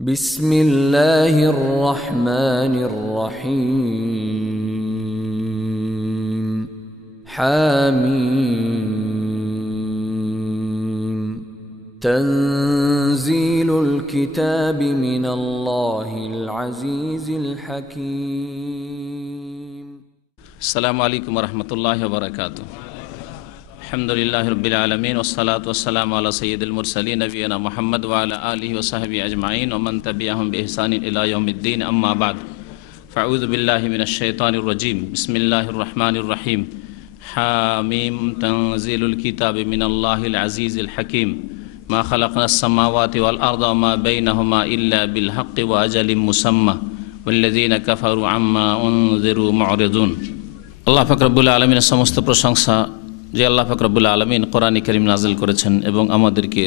بسم الله الرحمن الرحيم حميم تنزيل الكتاب من الله العزيز الحكيم السلام عليكم ورحمة الله وبركاته الحمد لله رب العالمين والصلاة والسلام على سيد المرسلين نبينا محمد وعلى آله وصحبه أجمعين ومن تبعهم بإحسان إلى يوم الدين أما بعد فأعوذ بالله من الشيطان الرجيم بسم الله الرحمن الرحيم حميم تنزيل الكتاب من الله العزيز الحكيم ما خلقنا السماوات والأرض وما بينهما إلا بالحق وأجل مسمى والذين كفروا عما أنذروا معرضون الله পাক রব্বুল আলামিনের সমস্ত প্রশংসা যে আল্লাহ পাক রব্বুল আলামিন কোরআন কারীম নাযিল করেছেন এবং আমাদেরকে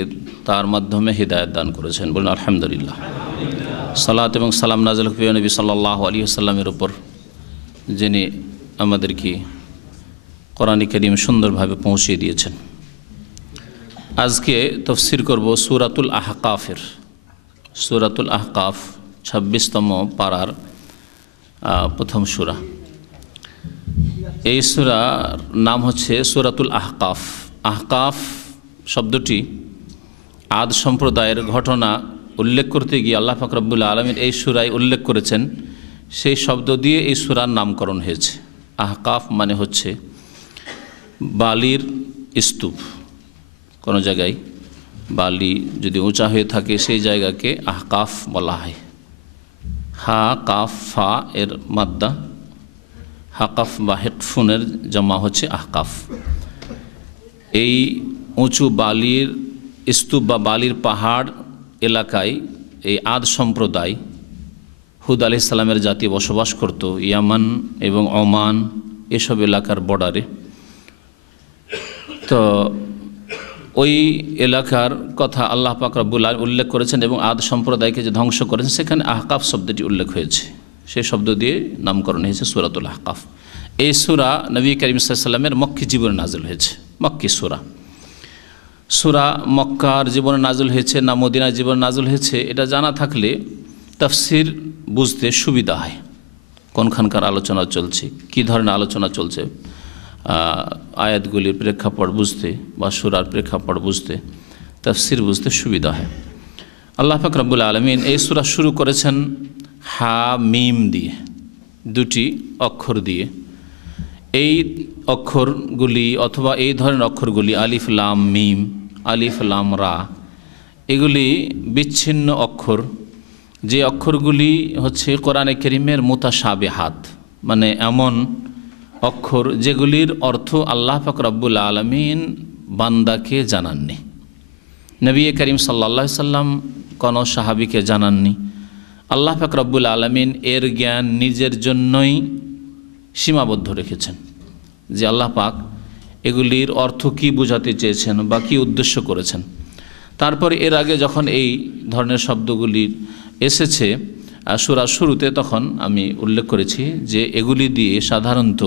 তার মাধ্যমে হিদায়াত দান করেছেন। বলুন আলহামদুলিল্লাহ। সালাত এবং সালাম নাযিল হোক নবী সাল্লাল্লাহু আলাইহি ওয়াসাল্লামের উপর, যিনি আমাদেরকে কোরআন কারীম সুন্দরভাবে পৌঁছে দিয়েছেন। আজকে তাফসীর করব সূরাতুল আহকাফের। সূরাতুল আহকাফ 26তম পারার প্রথম সূরা। এই সূরার নাম হচ্ছে সূরাতুল আহকাফ। আহকাফ শব্দটি আদ সম্প্রদায়ের ঘটনা উল্লেখ করতে গিয়ে আল্লাহ পাক রব্বুল আলামিন এই সূরায় উল্লেখ করেছেন, সেই শব্দ দিয়ে এই সূরার নামকরণ হয়েছে। আহকাফ মানে হচ্ছে বালির স্তূপ। কোনো জায়গায় বালি যদি উঁচা হয়ে থাকে সেই জায়গাকে আহকাফ বলা হয়। হা কাফ ফা এর মাদ্দা, হাকাফ বা হেকফুনের জমা হচ্ছে আহকাফ। এই উঁচু বালির স্তূপ বা বালির পাহাড় এলাকায় এই আদ সম্প্রদায় হুদ আলাইহিস সালামের জাতি বসবাস করত, ইয়ামান এবং ওমান এসব এলাকার বর্ডারে। তো ওই এলাকার কথা আল্লাহ পাক রব্বুল আলামিন উল্লেখ করেছেন এবং আদ সম্প্রদায়কে যে ধ্বংস করেছেন সেখানে আহকাফ শব্দটি উল্লেখ হয়েছে। সেই শব্দ দিয়ে নামকরণ হয়েছে সূরাতুল আহকাফ। এই সূরা নবী করিম সাল্লাল্লাহু আলাইহি ওয়াসাল্লামের মক্কি জীবনে নাজিল হয়েছে। মক্কি সূরা। সূরা মক্কার জীবনে নাজিল হয়েছে না মদিনার জীবনে নাজিল হয়েছে এটা জানা থাকলে তাফসীর বুঝতে সুবিধা হয়। কোনখানকার আলোচনা চলছে, কী ধরনের আলোচনা চলছে, আয়াতগুলির প্রেক্ষাপট বুঝতে বা সূরার প্রেক্ষাপট বুঝতে, তাফসীর বুঝতে সুবিধা হয়। আল্লাহ পাক রব্বুল আলামিন এই সূরা শুরু করেছেন হা মিম দিয়ে, দুটি অক্ষর দিয়ে। এই অক্ষরগুলি অথবা এই ধরনের অক্ষরগুলি আলিফ লাম মিম, আলিফ লাম রা, এগুলি বিচ্ছিন্ন অক্ষর। যে অক্ষরগুলি হচ্ছে কোরআনে কারীমের মুতাশাবিহাত, মানে এমন অক্ষর যেগুলির অর্থ আল্লাহ পাক রব্বুল আলামিন বান্দাকে জানাননি। নবী করিম সাল্লাল্লাহু আলাইহি সাল্লাম কোনো সাহাবীকে জানাননি। আল্লাহ পাক রব্বুল আলামিন এর জ্ঞান নিজের জন্যই সীমাবদ্ধ রেখেছেন, যে আল্লাহ পাক এগুলির অর্থ কী বোঝাতে চেয়েছেন বা কী উদ্দেশ্য করেছেন। তারপরে এর আগে যখন এই ধরনের শব্দগুলি এসেছে সূরার শুরুতে, তখন আমি উল্লেখ করেছি যে এগুলি দিয়ে সাধারণত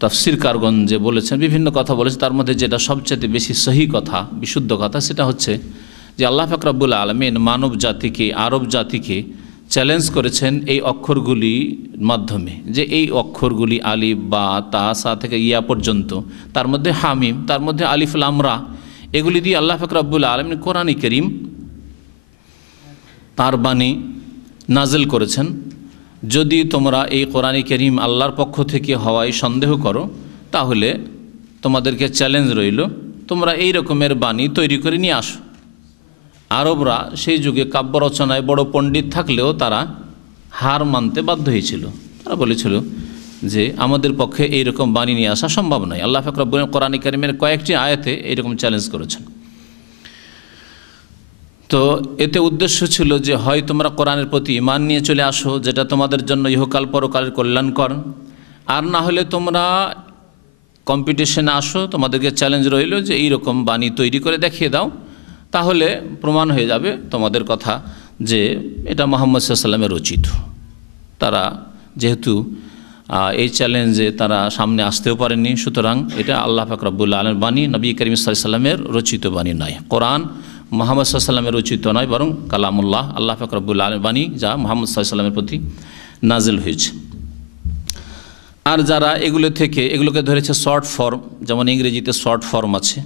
তাফসীরকারগণ যে বলেছেন, বিভিন্ন কথা বলেছে, তার মধ্যে যেটা সবচেয়ে বেশি সহি কথা, বিশুদ্ধ কথা, সেটা হচ্ছে যে আল্লাহ পাক রব্বুল আলামিন মানব জাতিকে, আরব জাতিকে চ্যালেঞ্জ করেছেন এই অক্ষরগুলির মাধ্যমে, যে এই অক্ষরগুলি আলিফ বা তা সা থেকে ইয়া পর্যন্ত, তার মধ্যে হামিম, তার মধ্যে আলিফ লাম রা, এগুলি দিয়ে আল্লাহ পাক রব্বুল আলামিন কোরআন কারীম তার বাণী নাজিল করেছেন। যদি তোমরা এই কোরআন কারীম আল্লাহর পক্ষ থেকে হওয়ায় সন্দেহ করো, তাহলে তোমাদেরকে চ্যালেঞ্জ রইল, তোমরা এই রকমের বাণী তৈরি করে নিয়ে আসো। আরবরা সেই যুগে কাব্য রচনায় বড় পণ্ডিত থাকলেও তারা হার মানতে বাধ্য হয়েছিল। তারা বলেছিল যে আমাদের পক্ষে এইরকম বাণী নিয়ে আসা সম্ভব নয়। আল্লাহ পাক রব্বুল আলামিন কোরআন কারীমের কয়েকটি আয়াতে এইরকম চ্যালেঞ্জ করেছেন। তো এতে উদ্দেশ্য ছিল যে হয় তোমরা কোরআনের প্রতি ঈমান নিয়ে চলে আসো, যেটা তোমাদের জন্য ইহকাল পরকালের কল্যাণকর, আর না হলে তোমরা কম্পিটিশনে আসো, তোমাদেরকে চ্যালেঞ্জ রইল যে এইরকম বাণী তৈরি করে দেখিয়ে দাও, তাহলে প্রমাণ হয়ে যাবে তোমাদের কথা যে এটা মুহাম্মদ সাল্লাল্লাহু আলাইহি ওয়াসাল্লামের রচিত। তারা যেহেতু এই চ্যালেঞ্জে তারা সামনে আসতেও পারেনি, সুতরাং এটা আল্লাহ পাক রব্বুল আলামিনের বাণী, নবী করিম সাল্লাল্লাহু আলাইহি ওয়াসাল্লামের রচিত বাণী নয়। কোরআন মুহাম্মদ সাল্লাল্লাহু আলাইহি ওয়াসাল্লামের রচিত নয়, বরং কালামুল্লাহ, আল্লাহ পাক রব্বুল আলামিনের বাণী, যা মুহাম্মদ সাল্লাল্লাহু আলাইহি ওয়াসাল্লামের প্রতি নাজিল হয়েছে। আর যারা এগুলোকে ধরেছে শর্ট ফর্ম, যেমন ইংরেজিতে শর্ট ফর্ম আছে,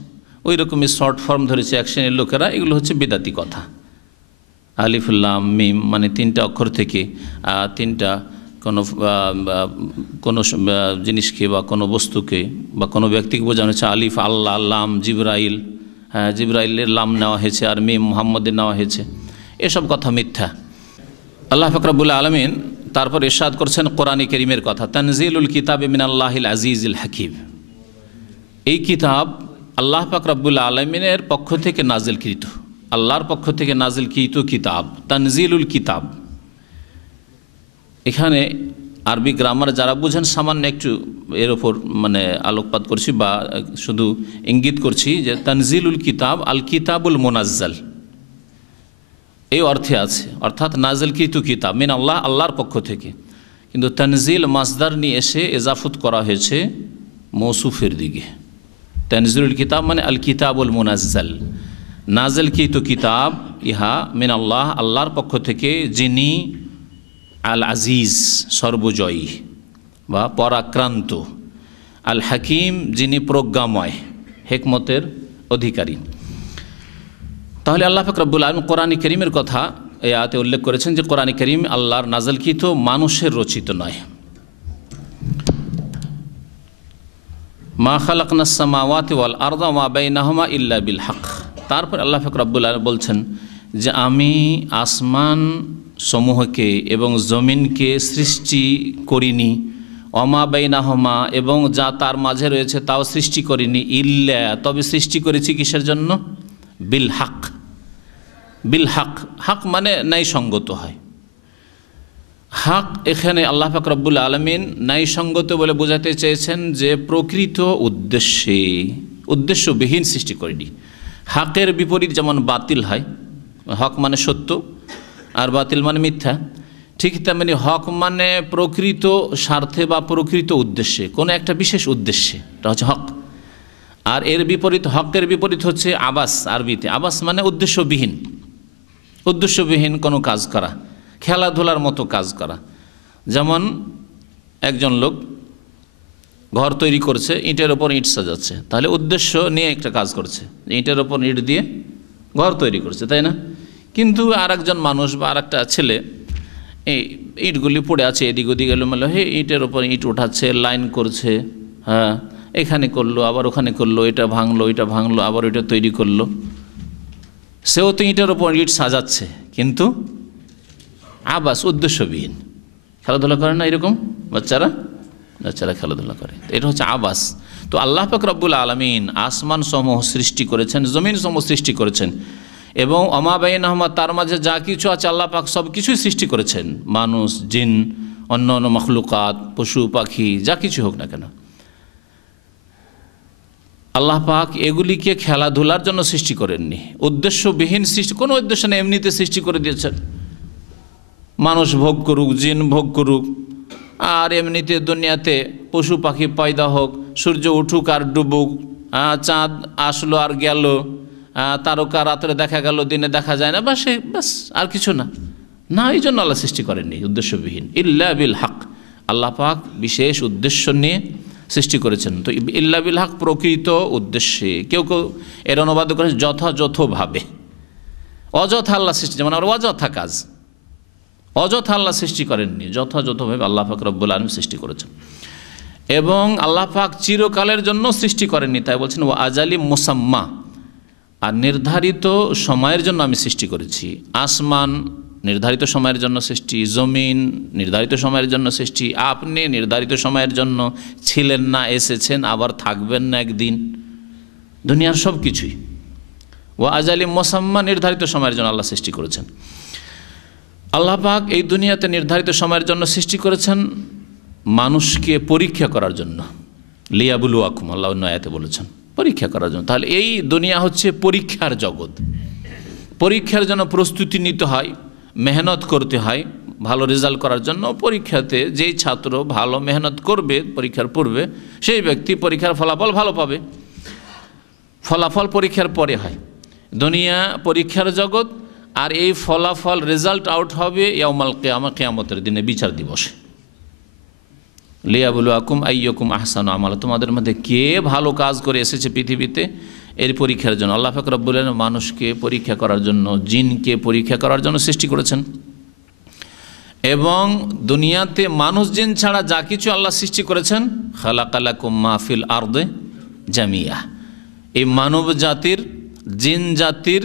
ওই রকমই শর্ট ফর্ম ধরেছে এক শ্রেণীর লোকেরা, এগুলো হচ্ছে বিদাতি কথা। আলিফ লাম মিম মানে 3টা অক্ষর থেকে 3টা কোনো জিনিসকে বা কোনো বস্তুকে বা কোনো ব্যক্তিকে বোঝানো হচ্ছে। আলিফ আল্লাহ, লাম জিবরাইল, জিবরাইলের লাম নেওয়া হয়েছে, আর মিম মুহাম্মদের নেওয়া হয়েছে, এসব কথা মিথ্যা। আল্লাহ পাক রব্বুল আলামিন তারপর ইরশাদ করছেন কোরআনে কারীমের কথা, তানজিলুল কিতাবে মিনাল্লাহিল আজিজিল হাকিম। এই কিতাব আল্লাহ পাক রব্বুল আলামিনের পক্ষ থেকে নাজিলকৃত, আল্লাহর পক্ষ থেকে নাজিলকৃত কিতাব, তানজিলুল কিতাব। এখানে আরবি গ্রামার যারা বুঝেন সামান্য একটু এর ওপর মানে আলোকপাত করছি বা শুধু ইঙ্গিত করছি যে তানজিলুল কিতাব আল কিতাবুল মুনাজ্জাল এই অর্থে আছে, অর্থাৎ নাজিলকৃত কিতাব মিন আল্লাহ, আল্লাহর পক্ষ থেকে। কিন্তু তানজিল মাসদার নিয়ে এসে এজাফত করা হয়েছে মৌসুফের দিকে। তানজিলুল কিতাব মানে আল কিতাবুল মুনাজ্জাল, নাজিলকৃত কিতাব ইহা মিন আল্লাহ, আল্লাহর পক্ষ থেকে, যিনি আল আজিজ সর্বজয়ী বা পরাক্রান্ত, আল হাকিম যিনি প্রজ্ঞাময়, হেকমতের অধিকারী। তাহলে আল্লাহ পাক রব্বুল আলামিন কোরআনে কারীমের কথা এই আয়াতে উল্লেখ করেছেন যে কোরআনে কারীম আল্লাহর নাজিলকৃত, মানুষের রচিত নয়। মা খালাকনাস সামাওয়াতি ওয়াল আরদা ওয়া মা বাইনাহুমা ইল্লা বিল হক। তারপর আল্লাহ পাক রব্বুল আলামিন বলছেন যে আমি আসমান সমূহকে এবং জমিনকে সৃষ্টি করিনি, ওমা বাইনাহুমা এবং যা তার মাঝে রয়েছে তাও সৃষ্টি করিনি, ইল্লা তবে সৃষ্টি করেছি কিসের জন্য? বিল হক। বিল হক, হক মানে ন্যায়সঙ্গত হয়। হক এখানে আল্লাহ পাক রব্বুল আলামিন ন্যায়সঙ্গত বলে বোঝাতে চেয়েছেন যে প্রকৃত উদ্দেশ্যে, উদ্দেশ্যবিহীন সৃষ্টি করিনি। হকের বিপরীত যেমন বাতিল হয়, হক মানে সত্য আর বাতিল মানে মিথ্যা, ঠিক তেমনি হক মানে প্রকৃত স্বার্থে বা প্রকৃত উদ্দেশ্যে, কোনো একটা বিশেষ উদ্দেশ্যে, এটা হচ্ছে হক। আর এর বিপরীত, হকের বিপরীত হচ্ছে আবাস। আরবিতে আবাস মানে উদ্দেশ্যবিহীন, উদ্দেশ্যবিহীন কোনো কাজ করা, খেলাধুলার মতো কাজ করা। যেমন একজন লোক ঘর তৈরি করছে, ইটের ওপর ইট সাজাচ্ছে, তাহলে উদ্দেশ্য নিয়ে একটা কাজ করছে, ইটের ওপর ইট দিয়ে ঘর তৈরি করছে, তাই না? কিন্তু আর একজন মানুষ বা আর একটা ছেলে এই ইটগুলি পড়ে আছে এদিক ওদিক এলোমেলো, ইটের ওপর ইট উঠাচ্ছে, লাইন করছে, হ্যাঁ এখানে করলো আবার ওখানে করলো, এটা ভাঙলো ওইটা ভাঙলো আবার ওইটা তৈরি করলো। সেও তো ইটের ওপর ইট সাজাচ্ছে, কিন্তু আবাস, উদ্দেশ্যবিহীন। খেলাধুলা করে না এরকম বাচ্চারা খেলাধুলা করে, এটা হচ্ছে আবাস। তো আল্লাহ পাক রব্বুল আলামিন আসমান সমূহ সৃষ্টি করেছেন, জমিন সমূহ সৃষ্টি করেছেন, এবং ওমা বাইনাহুমা তার মাঝে যা কিছু আছে আল্লাহ পাক সব কিছুই সৃষ্টি করেছেন, মানুষ জিন অন্য অন্য মখলুকাত, পশু পাখি যা কিছু হোক না কেন। আল্লাহ পাক এগুলিকে খেলাধুলার জন্য সৃষ্টি করেননি, উদ্দেশ্যবিহীন সৃষ্টি, কোনো উদ্দেশ্য নেই, এমনিতে সৃষ্টি করে দিয়েছেন। মানুষ ভোগ করুক, জিন ভোগ করুক, আর এমনিতে দুনিয়াতে পশু পাখি পয়দা হোক, সূর্য উঠুক আর ডুবুক, চাঁদ আসলো আর গেল, তারকা রাত্রে দেখা গেল দিনে দেখা যায় না, বাস আর কিছু না, এই জন্য আল্লাহ সৃষ্টি করেননি উদ্দেশ্যবিহীন। ইল্লা বিল হক, আল্লাহ পাক বিশেষ উদ্দেশ্য নিয়ে সৃষ্টি করেছেন। তো ইল্লা বিল হক প্রকৃত উদ্দেশ্যে, কেউ কেউ এর অনুবাদ করেছে যথাযথভাবে। অযথা আল্লাহ সৃষ্টি, যেমন আর অযথা কাজ, অযথা আল্লাহ সৃষ্টি করেননি, যথাযথভাবে আল্লাহ পাক রব্বুল আলামিন সৃষ্টি করেছেন। এবং আল্লাহ পাক চিরকালের জন্য সৃষ্টি করেননি, তাই বলছেন ও আজালি মুসাম্মা, আর নির্ধারিত সময়ের জন্য আমি সৃষ্টি করেছি। আসমান নির্ধারিত সময়ের জন্য সৃষ্টি, জমিন নির্ধারিত সময়ের জন্য সৃষ্টি, আপনি নির্ধারিত সময়ের জন্য ছিলেন না, এসেছেন, আবার থাকবেন না একদিন, দুনিয়ার সব কিছুই ও আজালি মুসাম্মা, নির্ধারিত সময়ের জন্য আল্লাহ সৃষ্টি করেছেন। আল্লাহ পাক এই দুনিয়াতে নির্ধারিত সময়ের জন্য সৃষ্টি করেছেন মানুষকে পরীক্ষা করার জন্য, লিয়াবুলুয়াকুম, আল্লাহ অন্য আয়াতে বলেছেন পরীক্ষা করার জন্য। তাহলে এই দুনিয়া হচ্ছে পরীক্ষার জগৎ, পরীক্ষার জন্য প্রস্তুতি নিতে হয়, মেহনত করতে হয় ভালো রেজাল্ট করার জন্য। পরীক্ষাতে যেই ছাত্র ভালো মেহনত করবে পরীক্ষার পূর্বে, সেই ব্যক্তি পরীক্ষার ফলাফল ভালো পাবে। ফলাফল পরীক্ষার পরে হয়, দুনিয়া পরীক্ষার জগৎ, আর এই ফলাফল রেজাল্ট আউট হবে ইয়াউমাল কিয়ামা, কিয়ামতের দিনে বিচার দিবসে। লিয়াবলুয়াকুম আইয়ুকুম আহসানু আমালা, তোমাদের মধ্যে কে ভালো কাজ করে এসেছে পৃথিবীতে, এর পরীক্ষার জন্য। আল্লাহ পাক রব্বুল আলামিন মানুষকে পরীক্ষা করার জন্য, জিনকে পরীক্ষা করার জন্য সৃষ্টি করেছেন। এবং দুনিয়াতে মানুষ জিন ছাড়া যা কিছু আল্লাহ সৃষ্টি করেছেন, খালাকালাকুম মা ফিল আরদে জামিয়া, এই মানব জাতির, জিন জাতির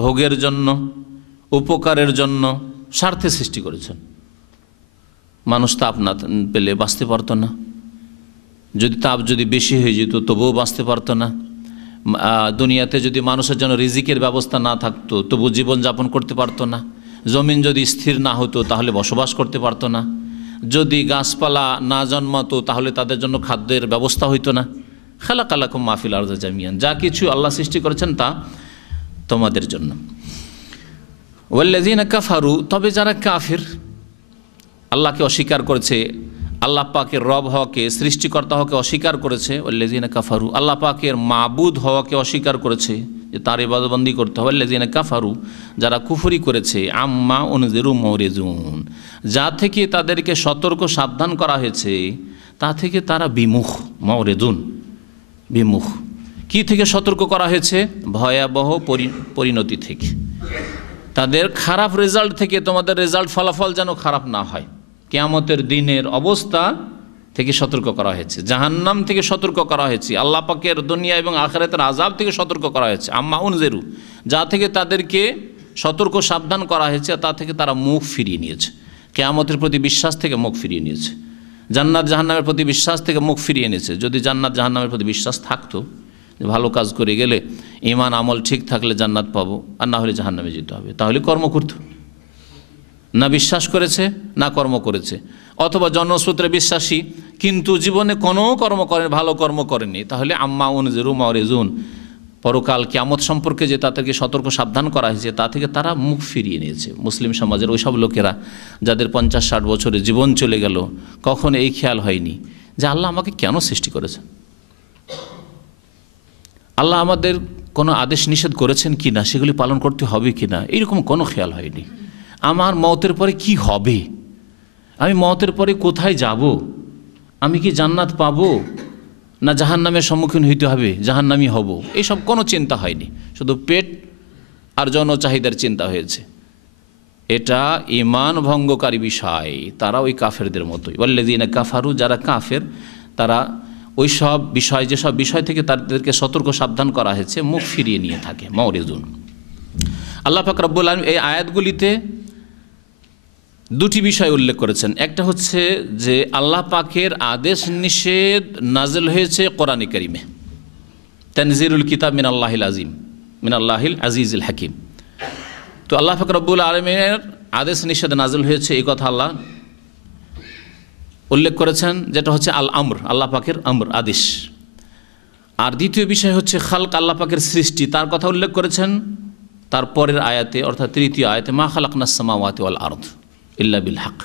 ভোগের জন্য, উপকারের জন্য, স্বার্থে সৃষ্টি করেছেন। মানুষ তাপ না পেলে বাঁচতে পারতো না, যদি তাপ যদি বেশি হয়ে যেত তবুও বাঁচতে পারতো না। দুনিয়াতে যদি মানুষের জন্য রিজিকের ব্যবস্থা না থাকতো তবু জীবনযাপন করতে পারতো না। জমিন যদি স্থির না হতো তাহলে বসবাস করতে পারতো না। যদি গাছপালা না জন্মাতো তাহলে তাদের জন্য খাদ্যের ব্যবস্থা হইতো না। খালাকালাকুম মা ফিল আরদি জামিয়ান, যা কিছু আল্লাহ সৃষ্টি করেছেন তা তোমাদের জন্য। ওয়াল্লাযীনা কাফারু, তবে যারা কাফির, আল্লাহকে অস্বীকার করেছে, আল্লাহ পাকের রব হওয়াকে, সৃষ্টিকর্তা হওয়াকে অস্বীকার করেছে। ওয়াল্লাযীনা কাফারু, আল্লাহ পাকের মাবুদ হওয়াকে অস্বীকার করেছে, যে তার ইবাদতবন্দি করতে হবে। ওয়াল্লাযীনা কাফারু, যারা কুফরি করেছে, আম্মা উনজিরু মুরিজুন, যা থেকে তাদেরকে সতর্ক সাবধান করা হয়েছে তা থেকে তারা বিমুখ। মুরিজুন, বিমুখ। কি থেকে সতর্ক করা হয়েছে? ভয়াবহ পরিণতি থেকে, তাদের খারাপ রেজাল্ট থেকে। তোমাদের রেজাল্ট, ফলাফল যেন খারাপ না হয়, কিয়ামতের দিনের অবস্থা থেকে সতর্ক করা হয়েছে, জাহান্নাম থেকে সতর্ক করা হয়েছে, আল্লাহ পাকের দুনিয়া এবং আখিরাতের আযাব থেকে সতর্ক করা হয়েছে। আম্মা উনজিরু, যা থেকে তাদেরকে সতর্ক সাবধান করা হয়েছে তা থেকে তারা মুখ ফিরিয়ে নিয়েছে। কিয়ামতের প্রতি বিশ্বাস থেকে মুখ ফিরিয়ে নিয়েছে, জান্নাত জাহান্নামের প্রতি বিশ্বাস থেকে মুখ ফিরিয়ে নিয়েছে। যদি জান্নাত জাহান্নামের প্রতি বিশ্বাস থাকতো, ভালো কাজ করে গেলে, ঈমান আমল ঠিক থাকলে জান্নাত পাবো, আর না হলে জাহান্নামে যেতে হবে, তাহলে কর্ম করতো না। বিশ্বাস করেছে না কর্ম করেছে, অথবা জন্মসূত্রে বিশ্বাসী কিন্তু জীবনে কোনো কর্ম করেন, ভালো কর্ম করেনি, তাহলে আম্মা উনজিরু মুরিজুন, পরকাল কিয়ামত সম্পর্কে যে তাদেরকে সতর্ক সাবধান করা হয়েছে তা থেকে তারা মুখ ফিরিয়ে নিয়েছে। মুসলিম সমাজের ওই সব লোকেরা যাদের 50-60 বছরে জীবন চলে গেল, কখনো এই খেয়াল হয়নি যে আল্লাহ আমাকে কেন সৃষ্টি করেছেন, আল্লাহ আমাদের কোনো আদেশ নিষেধ করেছেন কি না, সেগুলি পালন করতে হবে কি না, এইরকম কোনো খেয়াল হয়নি। আমার মওতের পরে কি হবে, আমি মওতের পরে কোথায় যাব, আমি কি জান্নাত পাবো না জাহান্নামের সম্মুখীন হইতে হবে, জাহান্নামী হব, এইসব কোনো চিন্তা হয়নি। শুধু পেট আর জনচাহিদার চিন্তা হয়েছে। এটা ঈমান ভঙ্গকারী বিষয়। তারা ওই কাফেরদের মতোই। ওয়াল্লাযীনা কাফারু, যারা কাফের, তারা ওই সব বিষয়, যেসব বিষয় থেকে তাদেরকে সতর্ক সাবধান করা হয়েছে, মুখ ফিরিয়ে নিয়ে থাকে। মুরিজুন। আল্লাহ পাক রব্বুল আলামিন এই আয়াতগুলিতে দুটি বিষয় উল্লেখ করেছেন। একটা হচ্ছে যে আল্লাহ পাকের আদেশ নিষেধ নাজিল হয়েছে কোরআনে কারিমে, তানজিলুল কিতাব মিনাল্লাহিল আজিম, মিনাল্লাহিল আজিজিল হাকিম। তো আল্লাহ পাক রব্বুল আলামিনের আদেশ নিষেধ নাজিল হয়েছে, এই কথা আল্লাহ উল্লেখ করেছেন, যেটা হচ্ছে আল আমর, আল্লাহ পাকের আমর, আদেশ। আর দ্বিতীয় বিষয় হচ্ছে খালক, আল্লাহ পাকের সৃষ্টি, তার কথা উল্লেখ করেছেন তার পরের আয়াতে, অর্থাৎ তৃতীয় আয়াতে, মা খালাকনাস সামাওয়াতি ওয়াল আরদ ইল্লা বিল হক,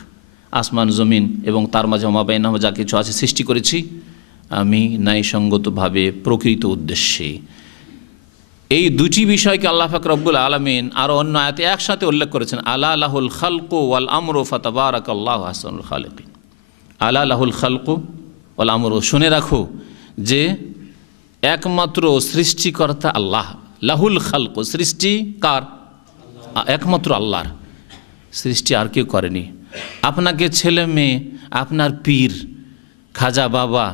আসমান জমিন এবং তার মাঝে মা বাইনাহুমা যা কিছু আছে সৃষ্টি করেছি আমি ন্যায়সঙ্গতভাবে, প্রকৃত উদ্দেশ্যে। এই দুটি বিষয়কে আল্লাহ পাক রব্বুল আলামিন আরও অন্য আয়াতে একসাথে উল্লেখ করেছেন। আলা লাহুল খালকু ওয়াল আমরু ফাতাবারাকাল্লাহু আহসানুল খালিকিন। আলা লাহুল খালকু ওয়াল আমরু, শুনে রাখো যে একমাত্র সৃষ্টিকর্তা আল্লাহ। লাহুল খালকু, সৃষ্টি কার? একমাত্র আল্লাহর। সৃষ্টি আর কেউ করেনি। আপনাকে ছেলে মেয়ে, আপনার পীর, খাজা বাবা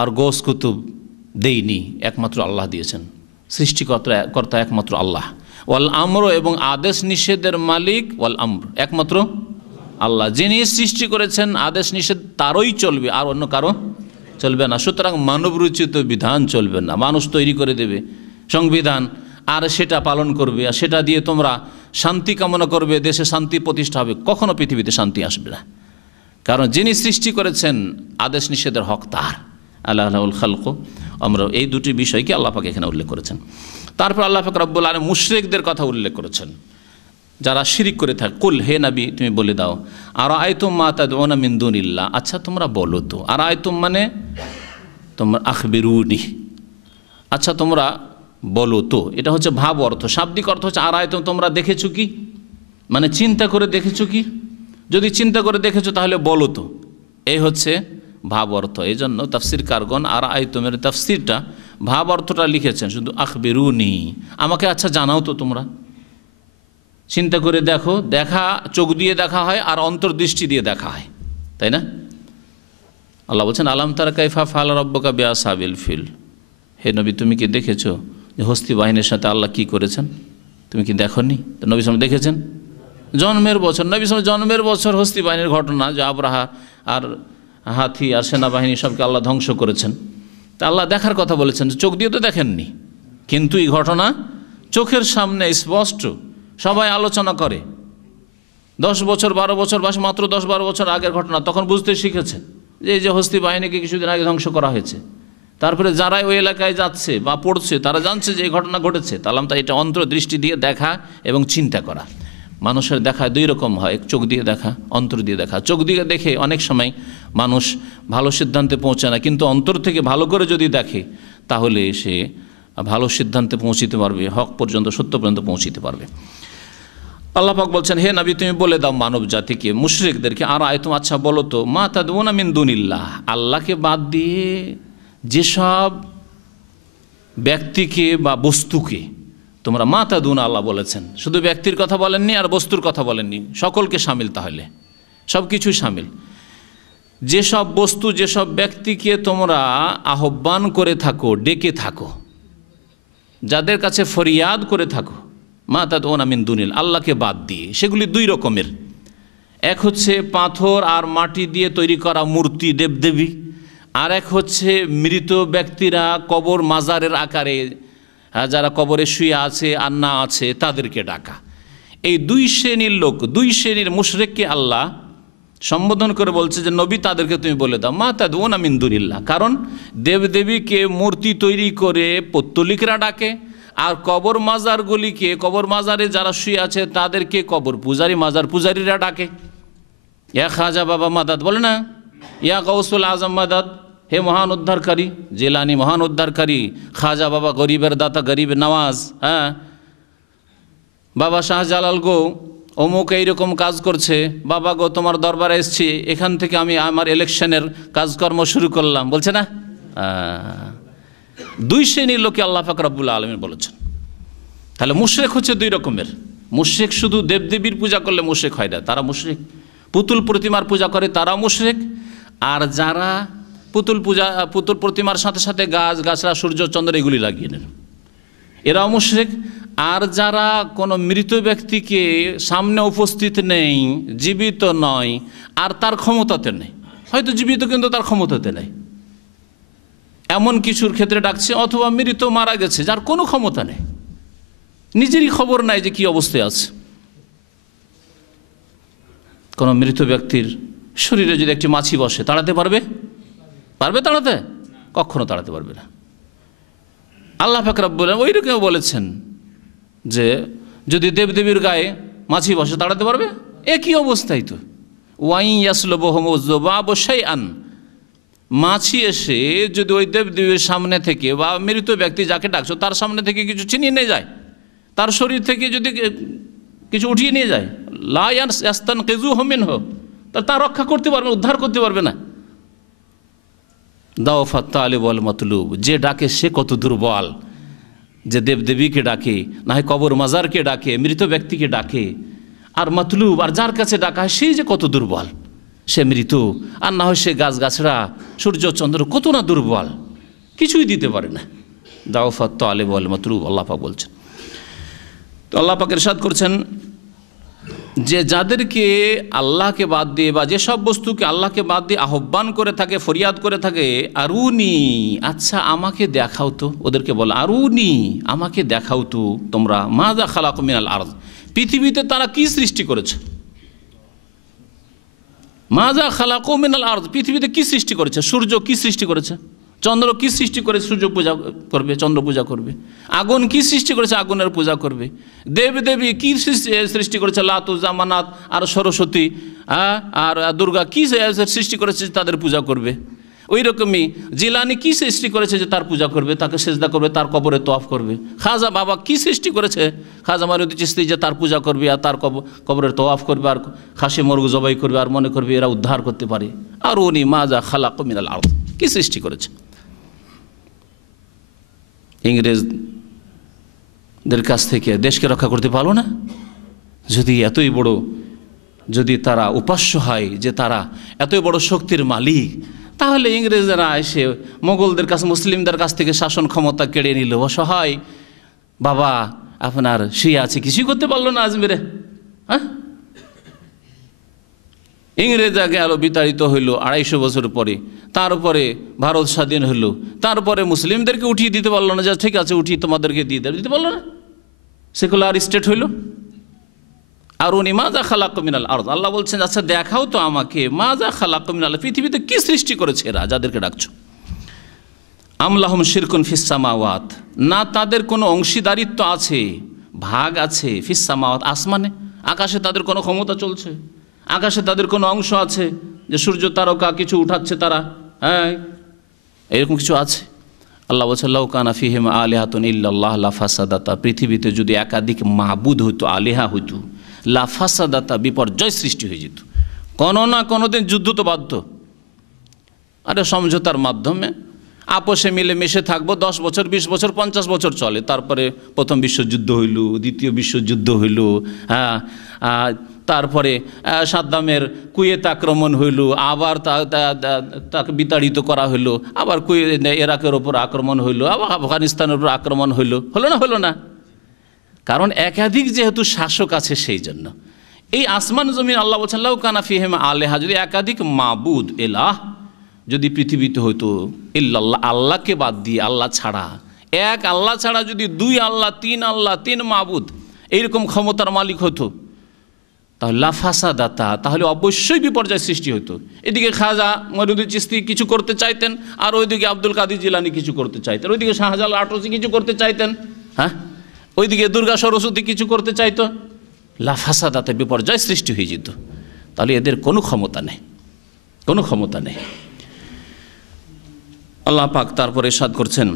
আর গৌস কুতুব দেয়নি, একমাত্র আল্লাহ দিয়েছেন। সৃষ্টিকর্তা একমাত্র আল্লাহ। ওয়াল আমর, এবং আদেশ নিষেধের মালিক, ওয়াল আমর, একমাত্র আল্লাহ। যিনি সৃষ্টি করেছেন, আদেশ নিষেধ তারই চলবে, আর অন্য কারো চলবে না। সুতরাং মানবরচিত বিধান চলবে না। মানুষ তৈরি করে দেবে সংবিধান, আর সেটা পালন করবে, আর সেটা দিয়ে তোমরা শান্তি কামনা করবে, দেশে শান্তি প্রতিষ্ঠা হবে। কখনো পৃথিবীতে শান্তি আসবে না, কারণ যিনি সৃষ্টি করেছেন, আদেশ নিষেধের হক তার। আল্লাহ লাহুল খালকু আমরা, এই দুটি বিষয়কে আল্লাহ পাক এখানে উল্লেখ করেছেন। তারপর আল্লাহ পাক রব্বুল আলামিন মুশরিকদের কথা উল্লেখ করেছেন, যারা শিরিক করে থাকে। কুল, হে নবী তুমি বলে দাও, আরাআইতুম মা তাদউনা মিন দুনিল্লাহ, আচ্ছা তোমরা বলো তো। আরাআইতুম মানে তোমরা, আখবিরুনি, আচ্ছা তোমরা বলো তো, এটা হচ্ছে ভাব অর্থ। শাব্দিক অর্থ হচ্ছে আরায়তুম, তোমরা দেখেছো কি, মানে চিন্তা করে দেখেছো কি, যদি চিন্তা করে দেখেছো তাহলে বলো তো, এই হচ্ছে ভাব অর্থ। এই জন্য তাফসির কারগণ আরায়তুমের তাফসিরটা ভাব অর্থটা লিখেছেন শুধু আখবিরুনি, আমাকে আচ্ছা জানাও তো তোমরা। চিন্তা করে দেখো, দেখা চোখ দিয়ে দেখা হয় আর অন্তর্দৃষ্টি দিয়ে দেখা হয়, তাই না? আল্লাহ বলছেন আলাম তারা কাইফা ফাআলা রাব্বুকা বিআসহাবিল ফিল, হে নবী তুমি কি দেখেছো যে হস্তি বাহিনীর সাথে আল্লাহ কি করেছেন, তুমি কি দেখোনি? তো নবী সাল্লাল্লাহু দেখেছেন জন্মের বছর, নবী সাল্লাল্লাহু জন্মের বছর হস্তি বাহিনীর ঘটনা, যে আবরাহা আর হাতি আর সেনাবাহিনী সবকে আল্লাহ ধ্বংস করেছেন। তা আল্লাহ দেখার কথা বলেছেন, চোখ দিয়ে তো দেখেননি, কিন্তু এই ঘটনা চোখের সামনে স্পষ্ট, সবাই আলোচনা করে। 10 বছর 12 বছর বা মাত্র 10-12 বছর আগের ঘটনা, তখন বুঝতে শিখেছে যে এই যে হস্তি বাহিনীকে কিছুদিন আগে ধ্বংস করা হয়েছে। তারপরে যারাই ওই এলাকায় যাচ্ছে বা পড়ছে তারা জানছে যে এই ঘটনা ঘটেছে। তাহলে তা এটা অন্তর্দৃষ্টি দিয়ে দেখা এবং চিন্তা করা। মানুষের দেখা দুই রকম হয়, চোখ দিয়ে দেখা, অন্তর দিয়ে দেখা। চোখ দিয়ে দেখে অনেক সময় মানুষ ভালো সিদ্ধান্তে পৌঁছে না, কিন্তু অন্তর থেকে ভালো করে যদি দেখে তাহলে সে ভালো সিদ্ধান্তে পৌঁছিতে পারবে, হক পর্যন্ত, সত্য পর্যন্ত পৌঁছিতে পারবে। আল্লাহ পাক বলছেন হে নবী তুমি বলে দাও মানব জাতিকে, মুশরিকদেরকে, আর আয়তুম আচ্ছা বলো তো, মা তাদউনা মিন দুনিল্লাহ, আল্লাহকে বাদ দিয়ে যেসব ব্যক্তিকে বা বস্তুকে তোমরা মা তাদউনা, আল্লাহ বলেছেন, শুধু ব্যক্তির কথা বলেননি আর বস্তুর কথা বলেননি, সকলকে শামিল, তাহলে সব কিছুই শামিল। যেসব বস্তু যেসব ব্যক্তিকে তোমরা আহ্বান করে থাকো, ডেকে থাকো, যাদের কাছে ফরিয়াদ করে থাকো, মা তাদউনা মিন দুনিল, আল্লাহকে বাদ দিয়ে, সেগুলি দুই রকমের। এক হচ্ছে পাথর আর মাটি দিয়ে তৈরি করা মূর্তি, দেবদেবী, আর এক হচ্ছে মৃত ব্যক্তিরা কবর মাজারের আকারে যারা কবরে শুয়ে আছে আর না আছে তাদেরকে ডাকা। এই দুই শ্রেণীর লোক, দুই শ্রেণীর মুশরিককে আল্লাহ সম্বোধন করে বলছে যে নবী তাদেরকে তুমি বলে দাও মা তাদউনা মিন দুনিল্লাহ। কারণ দেবদেবীকে মূর্তি তৈরি করে পত্তলিকরা ডাকে, আর কবর মাজারগুলিকে, কবর মাজারে যারা শুয়ে আছে তাদেরকে কবর পূজারী, মাজার পূজারীরা ডাকে। ইয়া খাজা বাবা মাদাদ বলে না, ইয়া গাউসুল আজম মাদাদ, হে মহান উদ্ধারকারী, জেলানি মহান উদ্ধারকারী, খাজা বাবা গরিবের দাতা, গরিব নওয়াজ, হ্যাঁ বাবা শাহজালাল গো অমুক এইরকম কাজ করছে, বাবা গো তোমার দরবারে এসছি, এখান থেকে আমি আমার ইলেকশনের কাজকর্ম শুরু করলাম, বলছে না? দুই শ্রেণীর লোকে আল্লাহ পাক রব্বুল আলামিন বলেছেন। তাহলে মুশরিক হচ্ছে দুই রকমের। মুশরিক শুধু দেবদেবীর পূজা করলে মুশরিক হয় না, তারা মুশরিক। পুতুল প্রতিমার পূজা করে তারা মুশরিক, আর যারা পুতুল প্রতিমার সাথে সাথে গাছ গাছরা, সূর্য চন্দ্র এগুলি লাগিয়ে নেন, এরাও মুশরিক। আর যারা কোনো মৃত ব্যক্তিকে সামনে উপস্থিত নেই, জীবিত নয়, আর তার ক্ষমতাতে নেই, হয়তো জীবিত কিন্তু তার ক্ষমতাতে নেই, এমন কিছুর ক্ষেত্রে ডাকছে, অথবা মৃত মারা গেছে যার কোনো ক্ষমতা নেই, নিজেরই খবর নাই যে কি অবস্থায় আছে। কোনো মৃত ব্যক্তির শরীরে যদি একটি মাছি বসে, তাড়াতে পারবে? তাড়াতে? কখনো তাড়াতে পারবে না। আল্লাহ পাক রব্বুল আলামিন ওইরকম বলেছেন যে যদি দেবদেবীর গায়ে মাছি বসে তাড়াতে পারবে? একই অবস্থায় তো। ওয়াই ইয়াসলুবহুমু যুবাবু শাইআন, মাছি এসে যদি ওই দেবদেবীর সামনে থেকে বা মৃত ব্যক্তি যাকে ডাকছো তার সামনে থেকে কিছু ছিনিয়ে নিয়ে যায়, তার শরীর থেকে যদি কিছু উঠিয়ে নিয়ে যায়, লা ইয়াস্তানকিযুহু মিনহু, তা রক্ষা করতে পারবে, উদ্ধার করতে পারবে না। দাওফাত তালিব ওয়াল মাতলুব, যে ডাকে সে কত দুর্বল, যে দেবদেবীকে ডাকে, না হয় কবর মাজারকে ডাকে, মৃত ব্যক্তিকে ডাকে, আর মাতলুব আর যার কাছে ডাকা হয় সেই যে কত দুর্বল, সে মৃত, আর না হয় সে গাছগাছরা, সূর্য চন্দ্র কত না দুর্বল, কিছুই দিতে পারে না। দাওফাত তালিব ওয়াল মাতলুব, আল্লাহ পাক বলছেন। তো আল্লাহ পাক ইরশাদ করছেন যে যাদেরকে আল্লাহকে বাদ দিয়ে বা যেসব বস্তুকে আল্লাহকে বাদ দিয়ে আহ্বান করে থাকে, ফরিয়াদ করে থাকে, আরুনি, আচ্ছা আমাকে দেখাও তো, ওদেরকে বলো আরুনি, আমাকে দেখাও তো তোমরা, মাযা খালাকু মিনাল আরদ, পৃথিবীতে তারা কি সৃষ্টি করেছে, মাযা খালাকু মিনাল আরদ, পৃথিবীতে কি সৃষ্টি করেছে, সূর্য কি সৃষ্টি করেছে, চন্দ্র কি সৃষ্টি করে, সূর্য পূজা করবে, চন্দ্র পূজা করবে, আগুন কি সৃষ্টি করেছে, আগুনের পূজা করবে, দেবদেবী কি সৃষ্টি করেছে, লাত উজ্জা মানাত আর সরস্বতী আর দুর্গা কি সৃষ্টি করেছে, তাদের পূজা করবে। ওই রকমই জিলানি কি সৃষ্টি করেছে যে তার পূজা করবে, তাকে সেজদা করবে, তার কবরে তোয়াফ করবে? খাজা বাবা কি সৃষ্টি করেছে খাজা মারুদি চিশতি যে তার পূজা করবে আর তার কবরের তোয়াফ করবে আর খাসি মরগু জবাই করবে আর মনে করবে এরা উদ্ধার করতে পারে? আর উনি মাজা খালাক মিনাল আরদ, কি সৃষ্টি করেছে? ইংরেজদের কাছ থেকে দেশকে রক্ষা করতে পারলো না? যদি এতই বড়, যদি তারা উপাস্য হয় যে তারা এতই বড় শক্তির মালিক, তাহলে ইংরেজরা এসে মোগলদের কাছে, মুসলিমদের কাছ থেকে শাসন ক্ষমতা কেড়ে নিল। অসহায় বাবা আপনার শুয়ে আছে, কিছুই করতে পারলো না আজমিরে। হ্যাঁ, ইংরেজ আগে আলো বিতাড়িত হইল 250 বছর পরে, তারপরে ভারত স্বাধীন হইল, তারপরে মুসলিমদেরকে উঠিয়ে দিতে পারলো না, যে ঠিক আছে উঠিয়ে তোমাদেরকে দিতে পারলো না, সেকুলার স্টেট হইল। আর উনি মাজা খালাক মিনাল আরদ, আল্লাহ বলছেন আচ্ছা দেখাও তো আমাকে মাজা খালাক মিনাল, পৃথিবীতে কি সৃষ্টি করেছে এরা যাদেরকে ডাকছো? আমলাহুম শিরকুন ফিস সামাওয়াত, না তাদের কোনো অংশীদারিত্ব আছে, ভাগ আছে, ফিস সামাওয়াত আসমানে, আকাশে তাদের কোনো ক্ষমতা চলছে, আকাশে তাদের কোনো অংশ আছে যে সূর্য তারকা কিছু উঠাচ্ছে তারা, হ্যাঁ এরকম কিছু আছে? আল্লাহ বলছে লাউ কানা ফিহিম আলিহাতুন ইল্লাল্লাহ লাফাসাদাতা, পৃথিবীতে যদি একাধিক মাবুদ হইতো, আলিহা হইতো, লাফাসাদাতা, বিপর্যয় সৃষ্টি হয়ে যেত। কোনো না কোনো দিন যুদ্ধ তো বাধ্য। আরে সমঝোতার মাধ্যমে আপোষে মিলে মিশে থাকবো, 10 বছর 20 বছর 50 বছর চলে, তারপরে প্রথম বিশ্বযুদ্ধ হইল, দ্বিতীয় বিশ্বযুদ্ধ হইল, হ্যাঁ তারপরে সাদ্দামের কুয়েত আক্রমণ হইল, আবার তাকে বিতাড়িত করা হইল, আবার ইরাকের ওপর আক্রমণ হইল, আবার আফগানিস্তানের উপর আক্রমণ হইল, হলো না? কারণ একাধিক যেহেতু শাসক আছে সেই জন্য। এই আসমান জমিন আল্লাহ বলছেন লাউ কানা ফিহিম আলিহা, যদি একাধিক মাবুদ এলাহ যদি পৃথিবীতে হইতো, ইল্লাল্লাহ আল্লাহকে বাদ দিয়ে, আল্লাহ ছাড়া, এক আল্লাহ ছাড়া যদি 2 আল্লাহ 3 আল্লাহ 3 মাবুদ এইরকম ক্ষমতার মালিক হতো, তাহলে লাফাসাদাতা, তাহলে অবশ্যই বিপর্যয় সৃষ্টি হতো। এদিকে খাজা মরুদি চিশতি কিছু করতে চাইতেন, আর ওইদিকে আব্দুল কাদের জিলানি কিছু করতে চাইতেন, ওইদিকে শাহজালাল আটরসি কিছু করতে চাইতেন, হ্যাঁ ওইদিকে দুর্গা সরস্বতী কিছু করতে চাইতো, লাফাসাদাতে বিপর্যয় সৃষ্টি হয়ে যেত। তাহলে এদের কোনো ক্ষমতা নেই, কোনো ক্ষমতা নেই। আল্লাহ পাক তারপরে ইরশাদ করছেন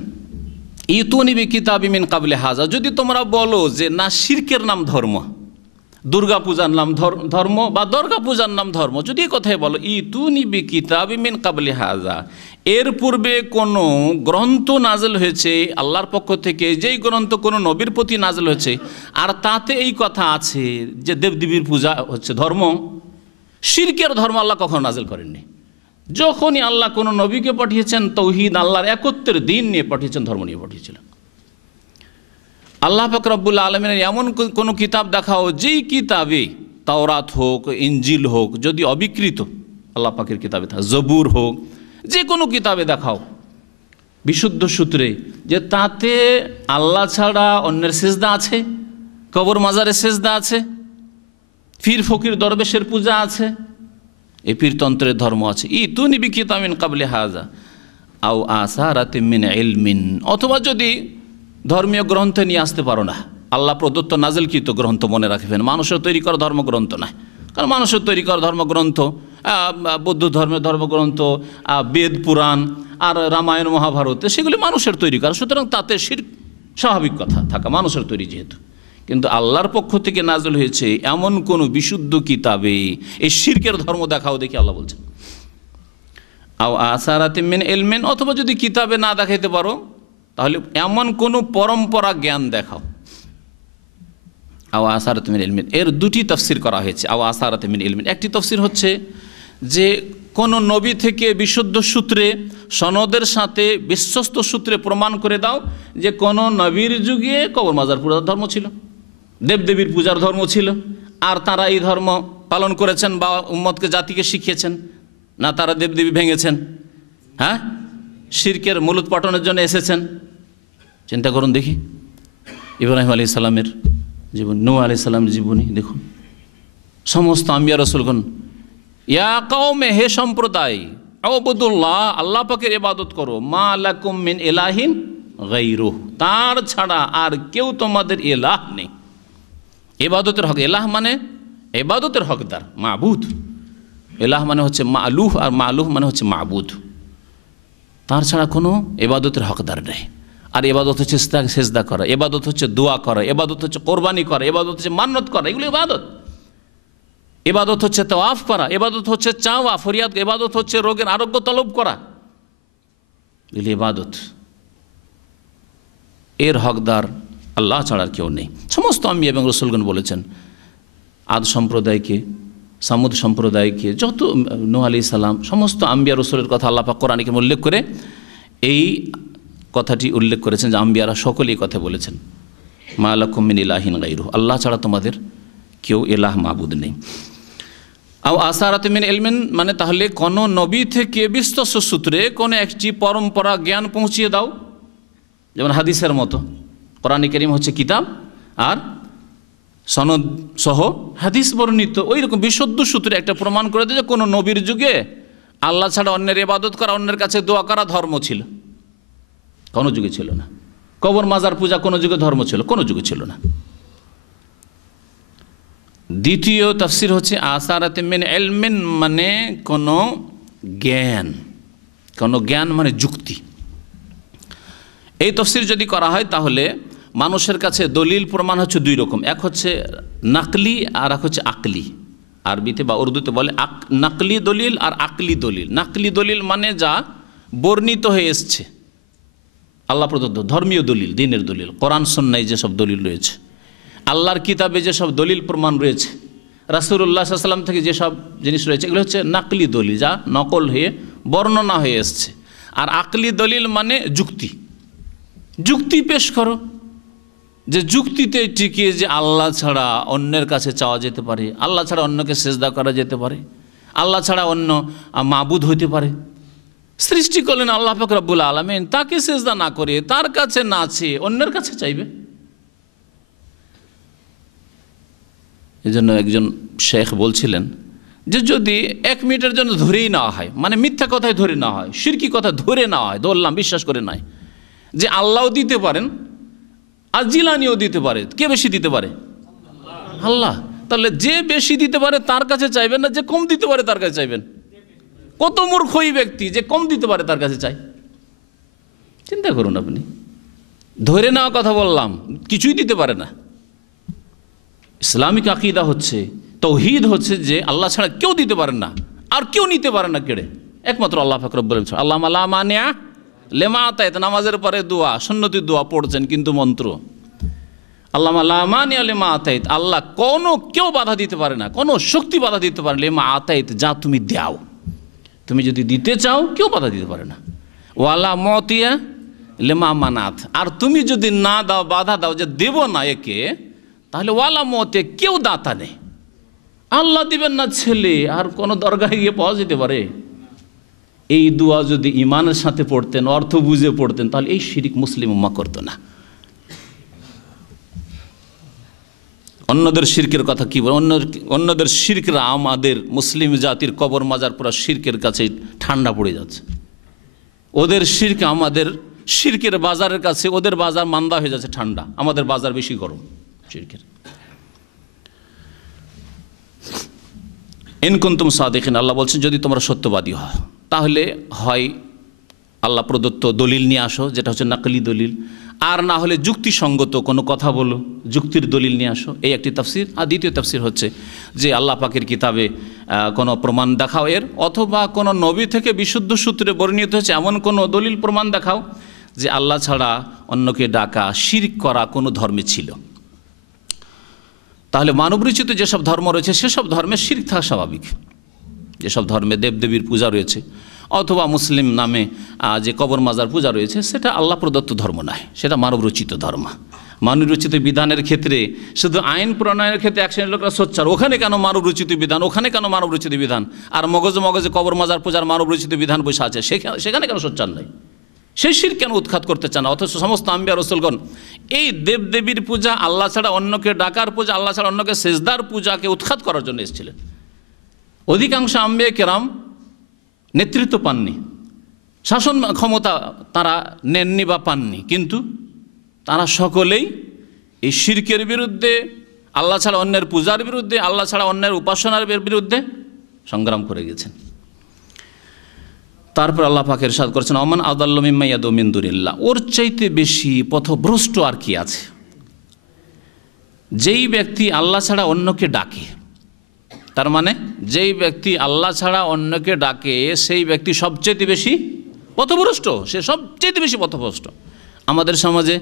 ইতুনি বিকিতাবি মিন কাবলি হাজা, যদি তোমরা বলো যে না শিরকের নাম ধর্ম, দুর্গা পূজার নাম ধর্ম বা দুর্গা পূজার নাম ধর্ম, যদি এই কথাই বলো, ইতুনি বিকিতাবি মিন কাবলি হাজা, এর পূর্বে কোনো গ্রন্থ নাজেল হয়েছে আল্লাহর পক্ষ থেকে, যেই গ্রন্থ কোনো নবীর প্রতি নাজেল হয়েছে, আর তাতে এই কথা আছে যে দেবদেবীর পূজা হচ্ছে ধর্ম, শিরকের ধর্ম আল্লাহ কখনো নাজেল করেননি। যখনই আল্লাহ কোনো নবীকে পাঠিয়েছেন তৌহিদ, আল্লাহর একত্বের দিন নিয়ে পাঠিয়েছেন, ধর্ম নিয়ে পাঠিয়েছিলেন। আল্লাহ পাক রব্বুল আলামিনের এমন কোনো কিতাব দেখাও যেই কিতাবে, তাওরাত হোক, ইনজিল হোক, যদি অবিকৃত আল্লাহ পাকের কিতাবে থাকে, জবুর হোক, যে কোনো কিতাবে দেখাও বিশুদ্ধ সূত্রে যে তাতে আল্লাহ ছাড়া অন্যের সেজদা আছে, কবর মাজারের সেজদা আছে, পীর ফকির দরবেশের পূজা আছে, এই পীরতন্ত্রের ধর্ম আছে। ইতুনি বিকিতাবি মিন কাবলি হাজা আও আসারাতিম মিন ইলমিন, অথবা যদি ধর্মীয় গ্রন্থে নিয়ে আসতে পারো না, আল্লাহ প্রদত্ত নাজিলকৃত গ্রন্থ, মনে রাখবেন মানুষের তৈরি করা ধর্মগ্রন্থ নয়, কারণ মানুষের তৈরি করা ধর্মগ্রন্থ, বৌদ্ধ ধর্মের ধর্মগ্রন্থ, বেদ পুরাণ আর রামায়ণ মহাভারত, সেগুলি মানুষের তৈরি করা, সুতরাং তাতে শিরক স্বাভাবিক কথা থাকা, মানুষের তৈরি যেহেতু। কিন্তু আল্লাহর পক্ষ থেকে নাজিল হয়েছে এমন কোনো বিশুদ্ধ কিতাবে এই শিরকের ধর্ম দেখাও, দেখি আল্লাহ বলছেন। আও আসারাতিম মিন ইলমিন, অথবা যদি কিতাবে না দেখাইতে পারো তাহলে এমন কোনো পরম্পরা জ্ঞান দেখাও। আও আসারাতিম মিন ইলমিন, এর 2টি তাফসির করা হয়েছে। আও আসারাতিম মিন ইলমিন, একটি তাফসির হচ্ছে যে কোনো নবী থেকে বিশুদ্ধ সূত্রে, সনদের সাথে বিশ্বস্ত সূত্রে প্রমাণ করে দাও যে কোনো নবীর যুগে কবর মাজার পূজার ধর্ম ছিল, দেবদেবীর পূজার ধর্ম ছিল, আর তারা এই ধর্ম পালন করেছেন বা উম্মতকে, জাতিকে শিখিয়েছেন, না তারা দেবদেবী ভেঙেছেন, হ্যাঁ শিরকের মূলোৎপাটনের জন্য এসেছেন। চিন্তা করুন দেখি, ইব্রাহিম আলাইহিস সালামের জীবন, নূহ আলাইহিস সালামের জীবনী দেখুন, সমস্ত আম্বিয়া রাসূলগণ, ইয়া কওমে, হে সম্প্রদায়, আবুদুল্লাহ, আল্লাহ পাকের ইবাদত করো, মা লাকুম মিন ইলাহিন গায়রুহু, তার ছাড়া আর কেউ তোমাদের ইলাহ নেই। ইবাদতের হক, ইলাহ মানে ইবাদতের হকদার, মাবুদ। ইলাহ মানে হচ্ছে মালুহ, আর মালুহ মানে হচ্ছে মাবুদ। তার ছাড়া কোনো ইবাদতের হকদার নেই। আর ইবাদত হচ্ছে সেজদা করা, ইবাদত হচ্ছে দোয়া করা, ইবাদত হচ্ছে কোরবানি করা, ইবাদত হচ্ছে মান্নত করা, এগুলো ইবাদত। ইবাদত হচ্ছে তাওয়াফ করা, ইবাদত হচ্ছে চাওয়া ফরিয়াদ, ইবাদত হচ্ছে রোগের আরোগ্য তলব করা, এগুলো ইবাদত। এর হকদার আল্লাহ ছাড়া আর কেউ নেই। সমস্ত আম্বিয়া এবং রসুলগণ বলেছেন, আদ সম্প্রদায়কে, সামুদ সম্প্রদায়কে, যত নূহ আলাইহিস সালাম, সমস্ত আম্বিয়া রসুলের কথা আল্লাহ পাক কোরআনে কারীমে উল্লেখ করে এই কথাটি উল্লেখ করেছেন যে আম্বিয়ারা সকলেই কথা বলেছেন, মা লাকুম মিন ইলাহিন গায়রুহু, আল্লাহ ছাড়া তোমাদের কেউ ইলাহ মাবুদ নেই। আও আসারাত মিন ইলমিন, মানে তাহলে কোন নবী থেকে বিশ্বস্ত সূত্রে কোন একটি পরম্পরা জ্ঞান পৌঁছিয়ে দাও, যেমন হাদিসের মতো। কোরআন কারীম হচ্ছে কিতাব আর সনদ সহ হাদিস বর্ণিত, ওই রকম বিশুদ্ধ সূত্রে একটা প্রমাণ করে দেয় যে কোনো নবীর যুগে আল্লাহ ছাড়া অন্যের ইবাদত করা, অন্যের কাছে দোয়া করা ধর্ম ছিল, কোনো যুগে ছিল না। কবর মাজার পূজা কোনো যুগে ধর্ম ছিল, কোনো যুগে ছিল না। দ্বিতীয় তাফসীর হচ্ছে আসারাতে মিন ইলমিন, মানে কোনো জ্ঞান, কোনো জ্ঞান মানে যুক্তি। এই তাফসীর যদি করা হয় তাহলে মানুষের কাছে দলিল প্রমাণ হচ্ছে দুই রকম, এক হচ্ছে নাকলি আর এক হচ্ছে আকলি। আরবিতে বা উর্দুতে বলে নাকলি দলিল আর আকলি দলিল। নাকলি দলিল মানে যা বর্ণিত হয়ে এসছে, আল্লাহ প্রদত্ত ধর্মীয় দলিল, দ্বীনের দলিল, কোরআন সুন্নাহয় যেসব দলিল রয়েছে, আল্লাহর কিতাবে যেসব দলিল প্রমাণ রয়েছে, রাসূলুল্লাহ সাল্লাল্লাহু আলাইহি ওয়াসাল্লাম থেকে যেসব জিনিস রয়েছে, এগুলো হচ্ছে নাকলি দলিল, যা নকল হয়ে বর্ণনা হয়ে এসছে। আর আকলি দলিল মানে যুক্তি, যুক্তি পেশ করো, যে যুক্তিতে টিকিয়ে যে আল্লাহ ছাড়া অন্যের কাছে চাওয়া যেতে পারে, আল্লাহ ছাড়া অন্যকে সেজদা করা যেতে পারে, আল্লাহ ছাড়া অন্য মাবুদ হইতে পারে। সৃষ্টি করলেন আল্লাহ পাক রব্বুল আলামিন, তাকে সেজদা না করে, তার কাছে না চেয়ে অন্যের কাছে চাইবে। এজন্য একজন শেখ বলছিলেন যে যদি 1 মিনিটের জন্য ধরেই নেওয়া হয়, মানে মিথ্যা কথায় ধরে নেওয়া হয়, শিরকি কথা ধরে নেওয়া হয়, ধরলাম বিশ্বাস করে নয়, যে আল্লাহও দিতে পারেন আর জিলানিও দিতে পারে, কে বেশি দিতে পারে? আল্লাহ। তাহলে যে বেশি দিতে পারে তার কাছে চাইবেন না, যে কম দিতে পারে তার কাছে চাইবেন? কত মূর্খ এই ব্যক্তি যে কম দিতে পারে তার কাছে চাই। চিন্তা করুন আপনি, ধরে নেওয়া কথা বললাম, কিছুই দিতে পারে না। ইসলামিক আকীদা হচ্ছে, তাওহীদ হচ্ছে যে আল্লাহ ছাড়া কেউ দিতে পারেন না, আর কেউ নিতে পারে না কেড়ে, একমাত্র আল্লাহ পাক রব্বুল আলামিন। আল্লাহুম্মা লা মানিয়া লিমা আতাইতা, নামাজের পরে দোয়া, সুন্নতি দোয়া পড়ছেন কিন্তু মন্ত্র, আল্লাহুম্মা লা মানিয়া লিমা আতাইত, আল্লাহ কোনো কেউ বাধা দিতে পারে না, কোনো শক্তি বাধা দিতে পারে না, লিমা আতাইত, যা তুমি দাও, তুমি যদি দিতে চাও কেউ বাধা দিতে পারে না। ওয়ালা মুতিয়া লিমা মানাত, আর তুমি যদি না দাও, বাধা দাও যে দেব না একে, তাহলে ওয়ালা মুতিয়া, কেউ দাতা নেই। আল্লাহ দিবেন না ছেলে, আর কোনো দরগাহে গিয়ে পাওয়া যেতে পারে? এই দোয়া যদি ইমানের সাথে পড়তেন, অর্থ বুঝে পড়তেন, তাহলে এই শিরিক মুসলিম উম্মাহ করতো না। অন্যদের শিরকের কথা কি বল, অন্যদের শিরকরা আমাদের মুসলিম জাতির কবর মাজার পুরো শিরকের কাছে ঠান্ডা পড়ে যাচ্ছে। ওদের শিরক আমাদের শিরকের বাজারের কাছে, ওদের বাজার মান্দা হয়ে যাচ্ছে ঠান্ডা, আমাদের বাজার বেশি গরম শিরকের। ইন কুনতুম সাদিকিন, আল্লাহ বলছেন যদি তোমরা সত্যবাদী হও, তাহলে হয় আল্লাহ প্রদত্ত দলিল নিয়ে আসো, যেটা হচ্ছে নাকলি দলিল, আর না হলে যুক্তিসঙ্গত কোনো কথা বলো, যুক্তির দলিল নিয়ে আসো, এই একটি তাফসির। আর দ্বিতীয় তাফসির হচ্ছে যে আল্লাহ পাকের কিতাবে কোনো প্রমাণ দেখাও এর, অথবা কোনো নবী থেকে বিশুদ্ধ সূত্রে বর্ণিত হচ্ছে এমন কোনো দলিল প্রমাণ দেখাও যে আল্লাহ ছাড়া অন্যকে ডাকা, শিরক করা কোনো ধর্মে ছিল। তাহলে মানবরচিত যেসব ধর্ম রয়েছে সেসব ধর্মে শিরক থাকা স্বাভাবিক। যেসব ধর্মে দেবদেবীর পূজা রয়েছে, অথবা মুসলিম নামে যে কবর মাজার পূজা রয়েছে, সেটা আল্লাহ প্রদত্ত ধর্ম নয়, সেটা মানবরচিত ধর্ম। মানবরচিত বিধানের ক্ষেত্রে শুধু আইন প্রণয়নের ক্ষেত্রে এক শ্রেণীর লোকরা সোচ্চার, ওখানে কেন মানবরচিত বিধান, ওখানে কেন মানবরচিত বিধান, আর মগজে মগজে কবর মাজার পূজার মানবরচিত বিধান বসে আছে, সেখানে কেন সোচ্চার নয়, সেই শিরক কেন উৎখাত করতে চান? অথচ সমস্ত আম্বিয়া রাসূলগণ এই দেবদেবীর পূজা, আল্লাহ ছাড়া অন্যকে ডাকার পূজা, আল্লাহ ছাড়া অন্যকে সেজদার পূজাকে উৎখাত করার জন্য এসেছিলেন। অধিকাংশ আম্বিয়া কেরাম নেতৃত্ব পাননি, শাসন ক্ষমতা তারা নেননি বা পাননি, কিন্তু তারা সকলেই এই শিরকের বিরুদ্ধে, আল্লাহ ছাড়া অন্যের পূজার বিরুদ্ধে, আল্লাহ ছাড়া অন্যের উপাসনার বিরুদ্ধে সংগ্রাম করে গেছেন। তারপর আল্লাহ পাক ইরশাদ করেছেন আমান আদাল্লু মিম্মা ইয়াদউ মিন দুনিল্লাহ, ওর চাইতে বেশি পথভ্রষ্ট আর কি আছে? যেই ব্যক্তি আল্লাহ ছাড়া অন্যকে ডাকে, তার মানে যেই ব্যক্তি আল্লাহ ছাড়া অন্যকে ডাকে সেই ব্যক্তি সবচেয়ে বেশি পথভ্রষ্ট, সে সবচেয়ে বেশি পথভ্রষ্ট। আমাদের সমাজে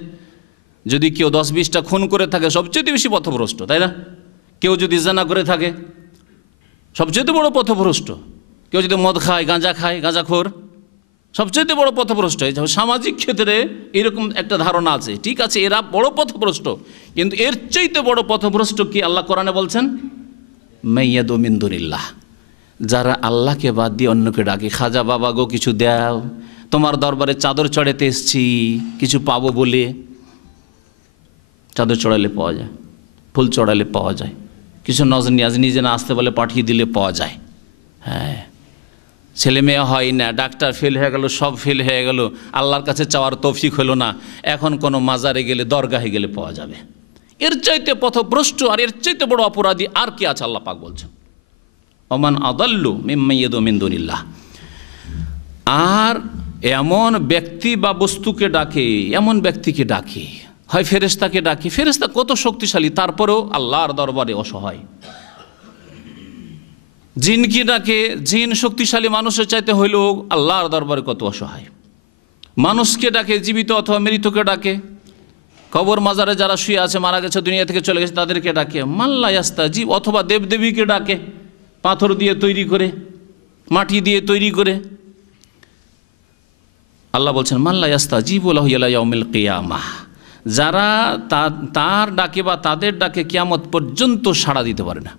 যদি কেউ 10-20টা খুন করে থাকে সবচেয়ে বেশি পথভ্রষ্ট, তাই না? কেউ যদি জিনা করে থাকে সবচেয়ে বড় পথভ্রষ্ট। কেউ যদি মদ খায়, গাঁজা খায়, গাঁজাখোর, সবচেয়ে বড় পথভ্রষ্ট। সামাজিক ক্ষেত্রে এরকম একটা ধারণা আছে, ঠিক আছে এরা বড় পথভ্রষ্ট, কিন্তু এর চাইতে বড় পথভ্রষ্ট কি আল্লাহ কোরআনে বলছেন? মাইয়াদু মিন দুনিল্লাহ, যারা আল্লাহকে বাদ দিয়ে অন্যকে ডাকে। খাজা বাবা গো কিছু দাও, তোমার দরবারে চাদর চড়াতে এসছি কিছু পাবো বলে। চাদর চড়ালে পাওয়া যায়, ফুল চড়ালে পাওয়া যায়, কিছু নজ নিয়াজ নিজে না আসতে বলে পাঠিয়ে দিলে পাওয়া যায়। হ্যাঁ, ছেলে মেয়ে হয় না, ডাক্তার ফেল হয়ে গেল, সব ফেল হয়ে গেল, আল্লাহর কাছে চাওয়ার তৌফিক হলো না, এখন কোনো মাজারে গেলে দরগাহে গেলে পাওয়া যাবে। এর চাইতে পথভ্রষ্ট আর এর চাইতে বড় অপরাধী আর কি আছে? আল্লাহ পাক বলছেন ওমান আদাল্লু মিম্মা ইয়াদউ মিন দুনিল্লাহ। আর এমন ব্যক্তি বা বস্তুকে ডাকে, এমন ব্যক্তিকে ডাকে, হয় ফেরেশতাকে ডাকে, ফেরেশতা কত শক্তিশালী, তারপরেও আল্লাহর দরবারে অসহায়। জিনকে ডাকে, জিন শক্তিশালী মানুষের চাইতে হইলেও আল্লাহর দরবারে কত অসহায়। মানুষকে ডাকে, জীবিত অথবা মৃতকে ডাকে, কবর মাজারে যারা শুয়ে আছে, মারা গেছে, দুনিয়া থেকে চলে গেছে, তাদেরকে ডাকে। মাল্লা ইয়াস্তাজিব, অথবা দেবদেবীকে ডাকে, পাথর দিয়ে তৈরি করে, মাটি দিয়ে তৈরি করে। আল্লাহ বলছেন মাল্লা ইয়াস্তাজিবু লাহু ইলা ইয়াউমিল কিয়ামাহ, যারা তার ডাকে বা তাদের ডাকে কিয়ামত পর্যন্ত সাড়া দিতে পারে না,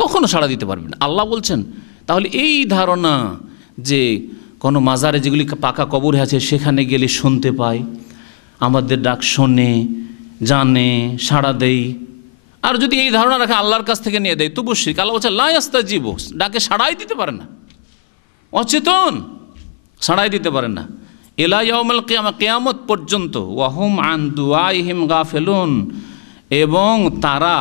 কখনো সাড়া দিতে পারবে না। আল্লাহ বলছেন তাহলে এই ধারণা যে কোনো মাজারে যেগুলি পাকা কবর আছে সেখানে গেলে শুনতে পায়, আমাদের ডাক শোনে, জানে, সাড়া দেয়, আর যদি এই ধারণা রাখে আল্লাহর কাছ থেকে নিয়ে দেয় তবু শিরক। আল্লাহ বলছে লা ইয়াস্তাজিবু, ডাকে সাড়াই দিতে পারে না, অচেতন, সাড়াই দিতে পারে না। ইলা ইয়াউমিল কিয়ামা, কিয়ামত পর্যন্ত। ওয়াহুম আন দুআইহিম গাফিলুন, এবং তারা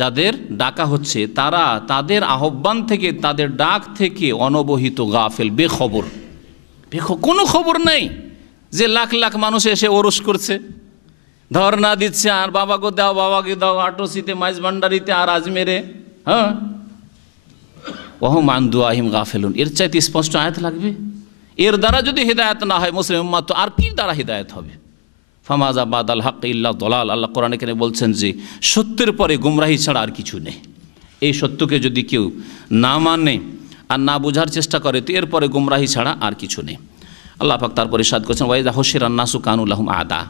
যাদের ডাকা হচ্ছে তারা তাদের আহ্বান থেকে, তাদের ডাক থেকে অনবহিত, গাফেল, বেখবর। কোনো খবর নেই যে লাখ লাখ মানুষ এসে ওরস করছে, ধর্ণা দিচ্ছে, আর বাবাকে দাও, বাবাকে দাও, আটোসিতে, মাইজভান্ডারিতে, আর আজমেরে। হ্যাঁ, ওয়াহুম আন দুআইহিম গাফিলুন, এর চাইতে স্পষ্ট আয়াত লাগবে? এর দ্বারা যদি হিদায়াত না হয় মুসলিম উম্মাহ, তো আর কি দ্বারা হিদায়াত হবে? ফামাজা বাদাল হক ইল্লা দলাল। আল্লাহ কোরআনে এখানে বলছেন যে সত্যের পরে গুমরাহি ছাড়া আর কিছু নেই। এই সত্যকে যদি কেউ না মানে আর না বোঝার চেষ্টা করে তো এরপরে গুমরাহি ছাড়া আর কিছু নেই। আল্লাহ পাক তারপরে ইরশাদ করেছেন ওয়াইদা হুশিরান নাসু কানু লাহুম আদা,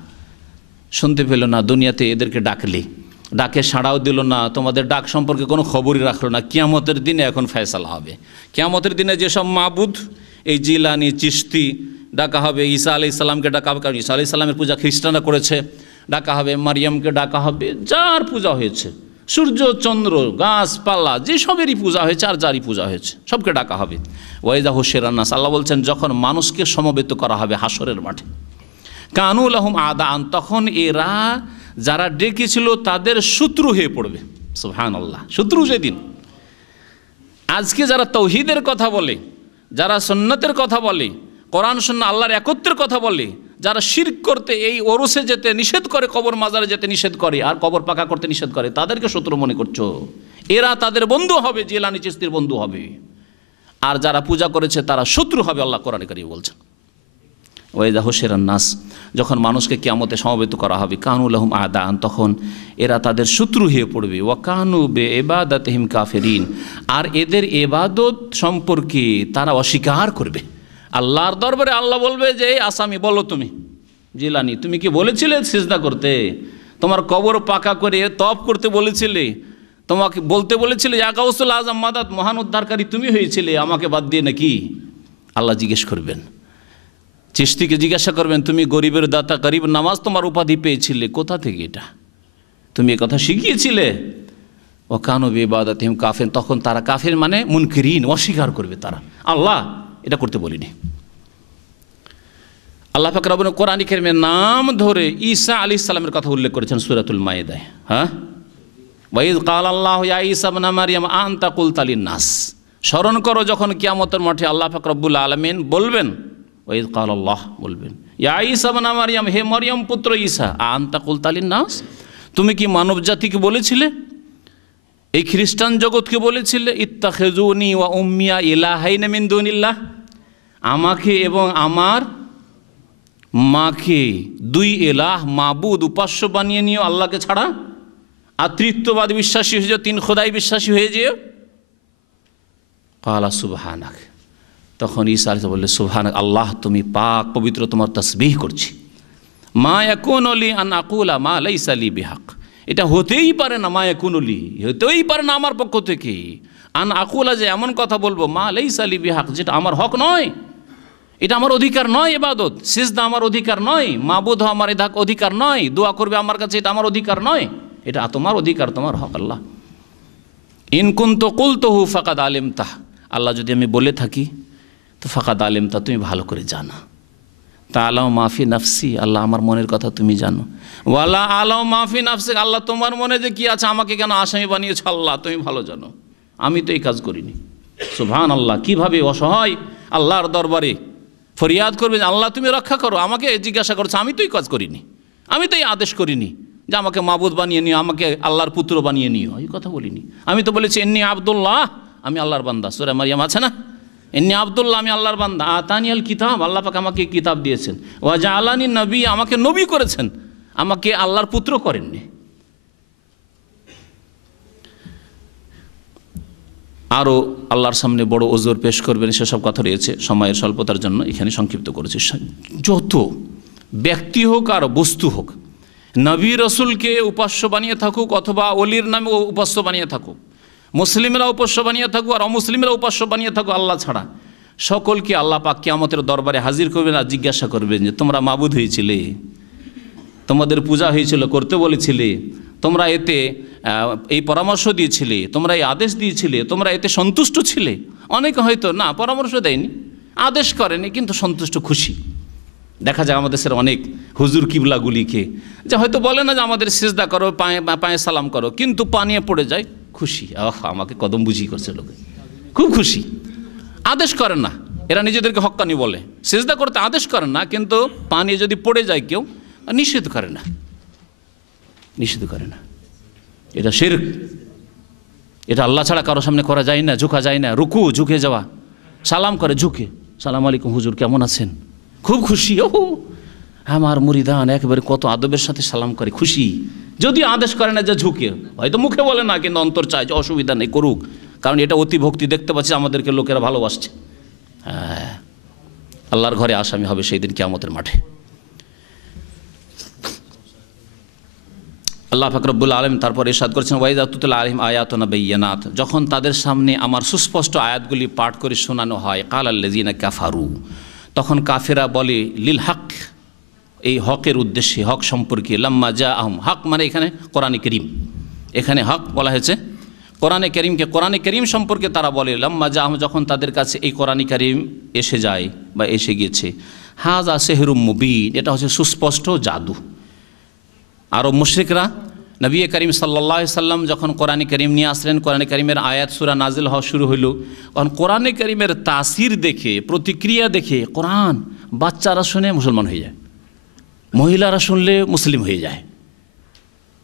শুনতে পেল না দুনিয়াতে এদেরকে ডাকলে, ডাকে সাড়াও দিল না, তোমাদের ডাক সম্পর্কে কোনো খবরই রাখলো না। কিয়ামতের দিনে এখন ফয়সালা হবে। কিয়ামতের দিনে যেসব মাবুদ, এই জিলানি, চিশতি ডাকা হবে, ঈসা আলাইহিস সালামকে ডাকা হবে, কারণ ঈসা আলাইহিস সালামের পূজা খ্রিস্টানরা করেছে, ডাকা হবে, মারিয়ামকে ডাকা হবে, যার পূজা হয়েছে, সূর্য চন্দ্র গাছপালা যেসবেরই পূজা হয়েছে আর যারই পূজা হয়েছে সবকে ডাকা হবে। ওয়াইদা হুশিরান নাস, আল্লাহ বলছেন যখন মানুষকে সমবেত করা হবে হাসরের মাঠে, কানু লাহুম আদান, তখন এরা যারা ডেকেছিল তাদের শত্রু হয়ে পড়বে। সুবহানাল্লাহ, শত্রু যেদিন। আজকে যারা তাওহীদের কথা বলে, যারা সুন্নতের কথা বলে, কোরআন সুন্নাহ আল্লাহর একত্বের কথা বলে, যারা শিরক করতে, এই ওরসে যেতে নিষেধ করে, কবর মাজারে যেতে নিষেধ করে, আর কবর পাকা করতে নিষেধ করে, তাদেরকে শত্রু মনে করছো। এরা তাদের বন্ধু হবে, জিলানি চিশতির বন্ধু হবে, আর যারা পূজা করেছে তারা শত্রু হবে। আল্লাহ কোরআনে কারীমে বলছেন ওয়াইদা হুশিরান নাস, যখন মানুষকে কিয়ামতে সমবেত করা হবে, কানু লাহুম আদান, তখন এরা তাদের শত্রু হয়ে পড়বে। ওয়া কানু বিইবাদাতিহিম কাফিরিন, আর এদের ইবাদত সম্পর্কে তারা অস্বীকার করবে। আল্লাহর দরবারে আল্লাহ বলবে যে আসামি বলো, তুমি জিলানি তুমি কি বলেছিলে সিজদা করতে, তোমার কবর পাকা করে তপ করতে বলেছিলে, তোমাকে বলতে বলেছিলে ইয়া গাউসুল আজম মাদাদ, মহান উদ্ধারকারী তুমি হয়েছিলে, আমাকে বাদ দিয়ে নাকি? আল্লাহ জিজ্ঞেস করবেন, চিশতিকে জিজ্ঞাসা করবেন, তুমি গরিবের দাতা, গরিব নামাজ তোমার উপাধি পেয়েছিলে, কোথা থেকে এটা? তুমি এ কথা শিখিয়েছিলে? ও কানু বিইবাদাতিহিম কাফির, তখন তারা কাফির মানে মুনকিরিন, অস্বীকার করবে তারা, আল্লাহ এটা করতে বলিনি। আল্লাহ পাক রব্বুল কোরআন কারীমে নাম ধরে ঈসা আলাইহিস সালামের কথা উল্লেখ করেছেন সূরাতুল মায়েদায়। হ্যাঁ, ওয়াইজ ক্বালা আল্লাহু ইয়া ঈসা ইবনে মারইয়াম আনতা কুলতা লিন নাস, স্মরণ করো যখন কিয়ামতের মাঠে আল্লাহ পাক রব্বুল আলামিন বলবেন, ওয়াইদ ক্বাল আল্লাহ, বলবেন, ইয়া ঈসা ইবনে মারইয়াম, হে মরিয়ম পুত্র ঈসা, আনতা কুলতা লিন-নাস, তুমি কি মানব জাতিকে বলেছিলে, এই খ্রিস্টান জগৎকে বলেছিলে, ইত্তাখিযুনি ওয়া উম্মিয়া ইলাহাইন মিন দুনিল্লাহ, আমাকে এবং আমার মাকে দুই ইলাহ, মাবুদ, উপাস্য বানিয়ে নিও আল্লাহকে ছাড়া, আর তৃতীয়বাদ বিশ্বাসী হয়ে যাও, তিন খোদাই বিশ্বাসী হয়ে যেও। ক্বালা সুবহানাক, তখন ঈসা আলাইহিস সালাম বললেন, সুবহানাক, আল্লাহ তুমি পাক পবিত্র, তোমার তাসবিহ করছি। মা ইয়াকুনু লি আন আকুলা মা লাইসা লি বিহাক, এটা হতেই পারে না, মা ইয়াকুনু লি, হতেই পারে না আমার পক্ষ থেকে, আন আকুলা, যে এমন কথা বলবো, মা লাইসা লি বিহাক, যেটা আমার হক নয়, এটা আমার অধিকার নয়, ইবাদত সিজদা আমার অধিকার নয়, মাবুদ হওয়া আমার অধিকার নয়, দোয়া করবে আমার কাছে, এটা আমার অধিকার নয়, এটা তোমার অধিকার, তোমার হক। আল্লাহ, ইন কুনতু কুলতুহু ফাকাদ আলিমতাহ, আল্লাহ যদি আমি বলে থাকি তো ফাকাদ আলিমতা, তুমি ভালো করে জানো। তাআলামু মাফি নাফসি, আল্লাহ আমার মনের কথা তুমি জানো। ওয়ালা আলামু মাফি নাফসিক, আল্লাহ তোমার মনে যে কি আছে, আমাকে কেন আসামি বানিয়েছো, আল্লাহ তুমি ভালো জানো, আমি তো এই কাজ করিনি। সুবহানাল্লাহ, কিভাবে অসহায় আল্লাহর দরবারে ফরিয়াদ করবে, আল্লাহ তুমি রক্ষা করো, আমাকে জিজ্ঞাসা করছো, আমি তো এই কাজ করিনি, আমি তো এই আদেশ করিনি যে আমাকে মাবুদ বানিয়ে নিও, আমাকে আল্লাহর পুত্র বানিয়ে নিও, এই কথা বলিনি। আমি তো বলেছি ইন্নী আব্দুল্লাহ, আমি আল্লাহর বান্দা, সূরা মারইয়াম আছে না, ইন্নী আব্দুল্লাহ, আমি আল্লাহর বান্দা, আতানিয়াল কিতাব, আল্লাহ পাক আমাকে কিতাব দিয়েছেন, ওয়া জাআলানি নবী, আমাকে নবী করেছেন, আমাকে আল্লাহর পুত্র করেননি। আরও আল্লাহর সামনে বড় ওজর পেশ করবেন, সেসব কথা রয়েছে, সময়ের স্বল্পতার জন্য এখানে সংক্ষিপ্ত করেছি। যত ব্যক্তি হোক আর বস্তু হোক, নবী রসুলকে উপাস্য বানিয়ে থাকুক অথবা অলির নামে উপাস্য বানিয়ে থাকুক, মুসলিমরা উপাস্য বানিয়ে থাকুক আর অমুসলিমরা উপাস্য বানিয়ে থাকুক আল্লাহ ছাড়া, সকলকে আল্লাহ পাক কিয়ামতের দরবারে হাজির করবেন আর জিজ্ঞাসা করবেন যে তোমরা মাবুদ হয়েছিলে, তোমাদের পূজা হয়েছিল, করতে বলেছিলে, তোমরা এতে এই পরামর্শ দিয়েছিলে, তোমরা এই আদেশ দিয়েছিলে, তোমরা এতে সন্তুষ্ট ছিলে। অনেকে হয়তো না, পরামর্শ দেয়নি, আদেশ করেনি, কিন্তু সন্তুষ্ট, খুশি। দেখা যায় আমাদের দেশের অনেক হুজুর কিবলাগুলিকে, যে হয়তো বলে না যে আমাদের সিজদা করো, পায়ে পায়ে সালাম করো, কিন্তু পা নিয়ে পড়ে যায়, খুশি, আমাকে কদম বুঝি করছে লোকে, খুব খুশি। আদেশ করেন না, এরা নিজেদেরকে হক্কানি বলে, সিজদা করতে আদেশ করেন না, কিন্তু পা নিয়ে যদি পড়ে যায় কেউ, নিষেধ করে না, নিষেধ করে না। এটা শিরক, এটা আল্লাহ ছাড়া কারো সামনে করা যায় না, ঝুঁকা যায় না। রুকু ঝুঁকে যাওয়া, সালাম করে ঝুঁকে, সালাম আলাইকুম হুজুর, কেমন আছেন, খুব খুশি। ও আমার মুরিদান একেবারে কত আদবের সাথে সালাম করে, খুশি। যদি আদেশ করে না যে ঝুঁকে, হয়তো মুখে বলে না, কিন্তু অন্তর চায় যে অসুবিধা নেই, করুক, কারণ এটা অতি ভক্তি, দেখতে পাচ্ছি আমাদেরকে লোকেরা ভালোবাসছে। হ্যাঁ, আল্লাহর ঘরে আসামি হবে সেই দিন কিয়ামতের মাঠে। আল্লাহ পাক রব্বুল আলামিন তারপর ইরশাদ করেছেন, ওয়াইযা তুতলা আলাইহিম আয়াতুনা বায়্যিনাত, যখন তাদের সামনে আমার সুস্পষ্ট আয়াতগুলি পাঠ করে শোনানো হয়, কালাল্লাযিনা কাফারু, তখন কাফেরা বলে লিল হক, এই হকের উদ্দেশ্যে, হক সম্পর্কে, লাম্মা জাআহুম, হক মানে এখানে কোরআনে কারীম, এখানে হক বলা হয়েছে কোরআনে কারীমকে, কোরআনে কারীম সম্পর্কে তারা বলে, লাম্মা জাআহুম, যখন তাদের কাছে এই কোরআনে কারীম এসে যায় বা এসে গিয়েছে, হাযা সিহরুম মুবিন, এটা হচ্ছে সুস্পষ্ট জাদু। আরব মুশরিকরা নবী করিম সাল্লাল্লাহু আলাইহি সাল্লাম যখন কোরআনে কারীম নিয়ে আসলেন, কোরআনে কারীমের আয়াত সূরা নাজিল হওয়া শুরু হইল, তখন কোরআনে কারীমের তাসির দেখে, প্রতিক্রিয়া দেখে, কোরআন বাচ্চারা শুনে মুসলমান হয়ে যায়, মহিলারা শুনলে মুসলিম হয়ে যায়।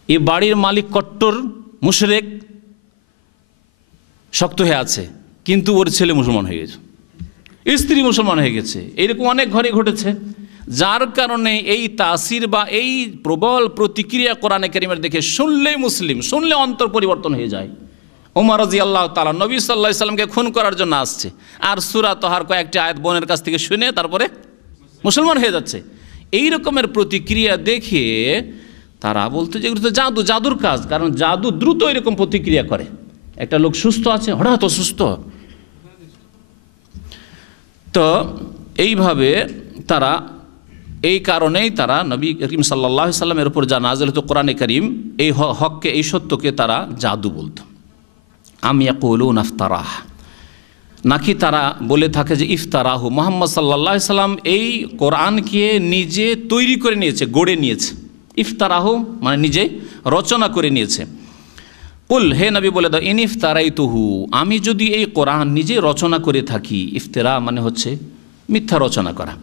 এই বাড়ির মালিক কট্টর মুশরিক, শক্ত হয়ে আছে, কিন্তু ওর ছেলে মুসলমান হয়ে গেছে, স্ত্রী মুসলমান হয়ে গেছে। এইরকম অনেক ঘরে ঘটেছে, যার কারণে এই তাসির বা এই প্রবল প্রতিক্রিয়া কোরআনে কারীমের দেখে শুনলেই মুসলিম, শুনলে অন্তর পরিবর্তন হয়ে যায়। ওমর রাদিয়াল্লাহু তাআলা নবী সাল্লাল্লাহু আলাইহি সাল্লামকে খুন করার জন্য আসছে, আর সূরা তাহার কয়েকটি আয়াত বোনের কাছ থেকে শুনে তারপরে মুসলমান হয়ে যাচ্ছে। এই রকমের প্রতিক্রিয়া দেখে তারা বলতো যে এগুলো তো জাদু, জাদুর কাজ, কারণ জাদু দ্রুত এরকম প্রতিক্রিয়া করে। একটা লোক সুস্থ আছে, হঠাৎ অসুস্থ। তো এইভাবে তারা, এই কারণেই তারা নবী করিম সাল্লাল্লাহু আলাইহি সাল্লামের উপর যা নাযিল হতো কোরআনে কারীম, এই হককে, এই সত্যকে তারা জাদু বলত। আম ইয়াকুলুনা ইফতারাহ, নাকি তারা বলে থাকে যে ইফতারাহু, মুহাম্মদ সাল্লাল্লাহু আলাইহি সাল্লাম এই কোরআনকে নিজে তৈরি করে নিয়েছে, গড়ে নিয়েছে। ইফতারাহু মানে নিজে রচনা করে নিয়েছে। কুল, হে নবী বলে দাও, ইন ইফতারাইতুহু, আমি যদি এই কোরআন নিজে রচনা করে থাকি, ইফতেরা মানে হচ্ছে মিথ্যা রচনা করা,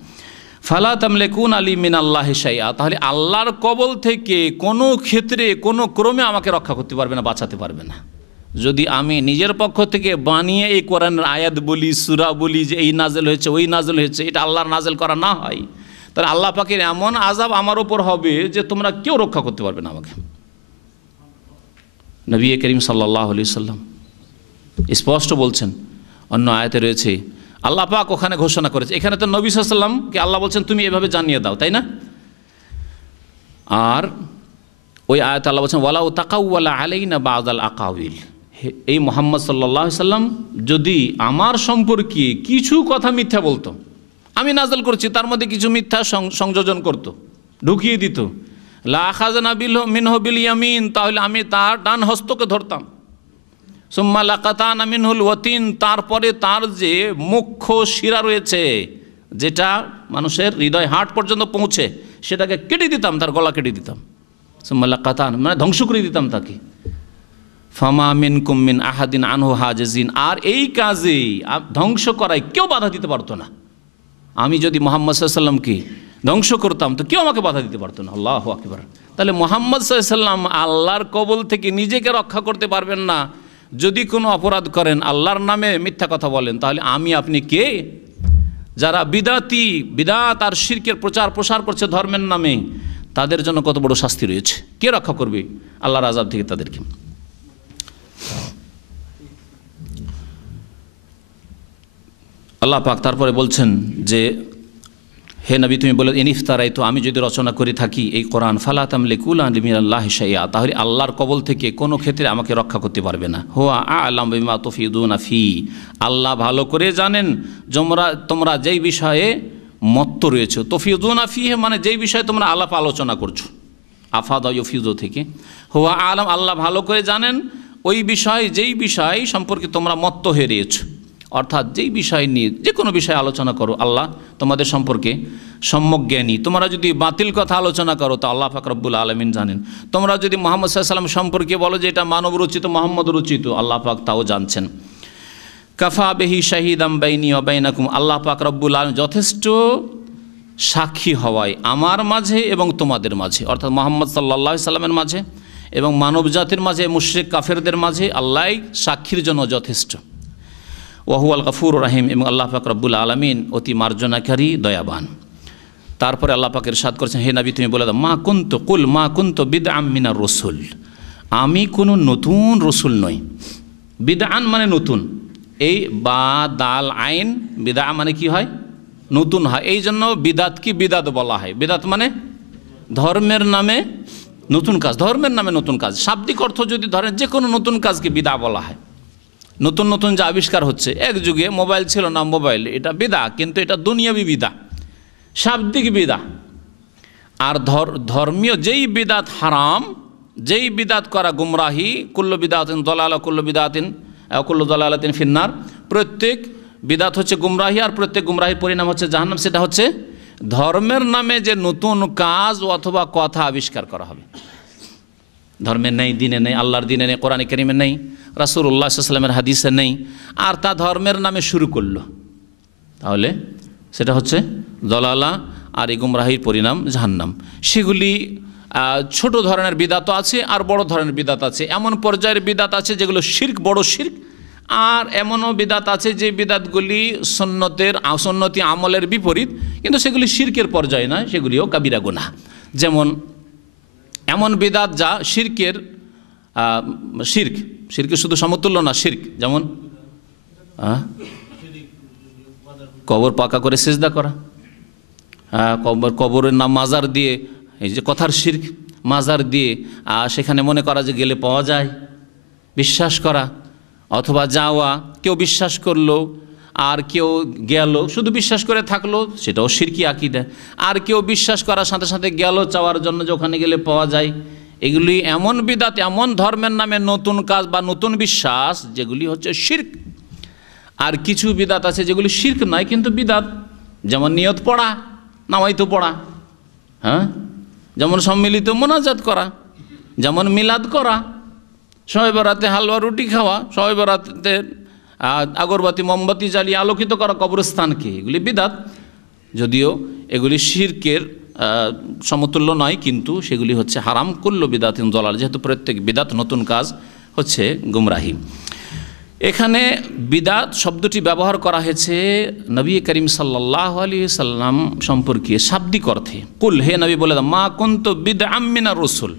ফালা তামলিকুন আলী মিন আল্লাহি শাইআ, তাহলে আল্লাহর কবল থেকে কোনো ক্ষেত্রে কোনো ক্রমে আমাকে রক্ষা করতে পারবে না, বাঁচাতে পারবে না। যদি আমি নিজের পক্ষ থেকে বানিয়ে এই কোরআনের আয়াত বলি, সূরা বলি যে এই নাজেল হয়েছে, ওই নাজেল হয়েছে, এটা আল্লাহর নাজেল করা না হয়, তাহলে আল্লাহ পাকের এমন আযাব আমার ওপর হবে যে তোমরা কেউ রক্ষা করতে পারবে না আমাকে। নবী করিম সাল্লাল্লাহু আলাইহি সাল্লাম স্পষ্ট বলছেন, অন্য আয়াতে রয়েছে, আল্লাহ পাক ওখানে ঘোষণা করেছে, এখানে তো নবী সাল্লাল্লাহু আলাইহি সাল্লামকে আল্লাহ বলছেন তুমি এভাবে জানিয়ে দাও, তাই না? আর ওই আয়াতে আল্লাহ বলছেন ওয়ালাউ তাকাওয়ালা আলাইনা বা'দাল আকাউইল, এই মুহাম্মদ সাল্লাল্লাহু আলাইহি সাল্লাম যদি আমার সম্পর্কে কিছু কথা মিথ্যা বলতো, আমি নাজল করছি তার মধ্যে কিছু মিথ্যা সংযোজন করত, ঢুকিয়ে দিত, লা আখাযনা মিনহু বিল ইয়ামিন, তাহলে আমি তার ডান হস্তকে ধরতাম, সুম্মা লাকাতানা মিনহুল ওয়াতিন, তারপরে তার যে মুখ্য শিরা রয়েছে যেটা মানুষের হৃদয় হার্ট পর্যন্ত পৌঁছে সেটাকে কেটে দিতাম, তার গলা কেটে দিতাম, সুম্মা লাকাতান মানে ধ্বংস করে দিতাম তাকে, ফামা মিনকুম মিন আহাদিন আনহু হাজিজিন, আর এই কাজে ধ্বংস করায় কেউ বাধা দিতে পারতো না। আমি যদি মুহাম্মদ সাল্লাল্লাহু আলাইহি সাল্লামকে ধ্বংস করতাম তো কেউ আমাকে বাধা দিতে পারতো না। আল্লাহু আকবার। তাহলে মুহাম্মদ সাল্লাল্লাহু আলাইহি সাল্লাম আল্লাহর কবল থেকে নিজেকে রক্ষা করতে পারবেন না, যদি কোনো অপরাধ করেন, আল্লাহর নামে মিথ্যা কথা বলেন, তাহলে আমি আপনি কে? যারা বিদাত আর শিরকের প্রচার প্রসার করছে ধর্মের নামে, তাদের জন্য কত বড় শাস্তি রয়েছে, কে রক্ষা করবে আল্লাহর আযাব থেকে তাদেরকে? আল্লাহ পাক তারপরে বলছেন যে হে নবী তুমি বলে ইন ইফতারাইতু, আমি যদি রচনা করে থাকি এই কোরআন, ফালা তামলিকুনা মিনাল্লাহি শাইআ, তাহলে আল্লাহর কবল থেকে কোনো ক্ষেত্রে আমাকে রক্ষা করতে পারবে না। হুয়া আ'লাম বিমা তুফিদুনা ফি, আল্লাহ ভালো করে জানেন তোমরা যেই বিষয়ে মত্ত রয়েছে, তুফিদুনা ফি মানে যেই বিষয়ে তোমরা আলাপ আলোচনা করছো, আফাদা ইউফিদু থেকে, হুয়া আ'লাম আল্লাহ ভালো করে জানেন ওই বিষয়, যেই বিষয় সম্পর্কে তোমরা মত্ত হয়ে রয়েছো, অর্থাৎ যেই বিষয় নিয়ে যে কোনো বিষয়ে আলোচনা করো আল্লাহ তোমাদের সম্পর্কে সম্যক জ্ঞানী। তোমরা যদি বাতিল কথা আলোচনা করো তো আল্লাহ পাক রব্বুল আলামিন জানেন। তোমরা যদি মুহাম্মদ সাল্লাল্লাহু আলাইহি সাল্লাম সম্পর্কে বলো যে এটা মানব রচিত, মুহাম্মদ রচিত, আল্লাহ পাক তাও জানছেন। কাফা বিহি শাহিদাম বাইনি ওয়া বাইনাকুম, আল্লাহ পাক রব্বুল আলামিন যথেষ্ট সাক্ষী হওয়ায় আমার মাঝে এবং তোমাদের মাঝে, অর্থাৎ মুহাম্মদ সাল্লাল্লাহু আলাইহি সাল্লামের মাঝে এবং মানব জাতির মাঝে, মুশরিক কাফেরদের মাঝে আল্লাহই সাক্ষীর জন্য যথেষ্ট। ওয়াহুয়াল গফুর রাহিম, এবং আল্লাহ পাক রব্বুল আলামিন অতি মার্জনাকারী, দয়াবান। তারপরে আল্লাহ পাক ইরশাদ করেছেন, হে নবী তুমি বলে দাও, মা কুনতু বিদআম মিনার রাসূল, আমি কোনো নতুন রসুল নই। বিদআন মানে নতুন, এই বা দাল আইন, বিদআ মানে কি হয়? নতুন হয়। এই জন্য বিদাত কি বিদাত বলা হয়। বিদাত মানে ধর্মের নামে নতুন কাজ, ধর্মের নামে নতুন কাজ। শাব্দিক অর্থ যদি ধরেন যে কোনো নতুন কাজকে বিদা বলা হয়। নতুন নতুন যে আবিষ্কার হচ্ছে, এক যুগে মোবাইল ছিল না, মোবাইল এটা বিদা, কিন্তু এটা দুনিয়াবি বিদা, শাব্দিক বিদা। আর ধর্মীয় যেই বিদাত হারাম, যেই বিদাত করা গুমরাহি, কুল্লু বিদাতিন দলালা কুল্লু দলালাতিন ফিন্নার, প্রত্যেক বিদাত হচ্ছে গুমরাহি, আর প্রত্যেক গুমরাহির পরিণাম হচ্ছে জাহান্নাম। সেটা হচ্ছে ধর্মের নামে যে নতুন কাজ অথবা কথা আবিষ্কার করা হবে। ধর্মের নেই, দিনে নেই, আল্লাহর দিনে নেই, কোরআনে কারিমে নেই, রাসূলুল্লাহ সাল্লাল্লাহু আলাইহি ওয়াসাল্লামের হাদিসে নেই, আর তা ধর্মের নামে শুরু করলো, তাহলে সেটা হচ্ছে দলালা, আর এই গুমরাহির পরিণাম জাহান্নাম। সেগুলি ছোট ধরনের বিদাত আছে আর বড় ধরনের বিদাত আছে। এমন পর্যায়ের বিদাত আছে যেগুলো শিরক, বড় শিরক, আর এমনও বিদাত আছে যে বিদাতগুলি সুন্নতি আমলের বিপরীত, কিন্তু সেগুলি শিরকের পর্যায়ে নয়, সেগুলিও কাবিরা গুনাহ। যেমন এমন বিদাত যা শিরকের শুধু সমতুল্য না, শিরক। যেমন কবর পাকা করে সিজদা করা, কবরের নাম মাজার দিয়ে, এই যে কথার শিরক, মাজার দিয়ে সেখানে মনে করা যে গেলে পাওয়া যায়, বিশ্বাস করা, অথবা যাওয়া, কেউ বিশ্বাস করলো আর কেউ গেল, শুধু বিশ্বাস করে থাকলো, সেটাও শিরকি আকীদা। আর কেউ বিশ্বাস করার সাথে সাথে গেল চাওয়ার জন্য যে ওখানে গেলে পাওয়া যায়। এগুলি এমন বিদাত, এমন ধর্মের নামে নতুন কাজ বা নতুন বিশ্বাস যেগুলি হচ্ছে শিরক। আর কিছু বিদাত আছে যেগুলি শিরক নয় কিন্তু বিদাত, যেমন নিয়ত পড়া, নামাইতো পড়া, যেমন সম্মিলিত মোনাজাত করা, যেমন মিলাদ করা, শবে বরাতে হালুয়া রুটি খাওয়া, শবে বরাতে আগরবাতি মোমবাতি জ্বালিয়ে আলোকিত করা কবরস্থানকে, এগুলি বিদাত। যদিও এগুলি শিরকের সমতুল্য নয়, কিন্তু সেগুলি হচ্ছে হারাম। কুল্লু বিদাতিন দলাল, যেহেতু প্রত্যেক বিদাত নতুন কাজ হচ্ছে গুমরাহি। এখানে বিদাত শব্দটি ব্যবহার করা হয়েছে নবী করিম সাল্লাল্লাহু আলাইহি সাল্লাম সম্পর্কে শাব্দিক অর্থে। কুল, হে নবী বলে দাও, মা কুনতু বিদআম মিনার রাসূল,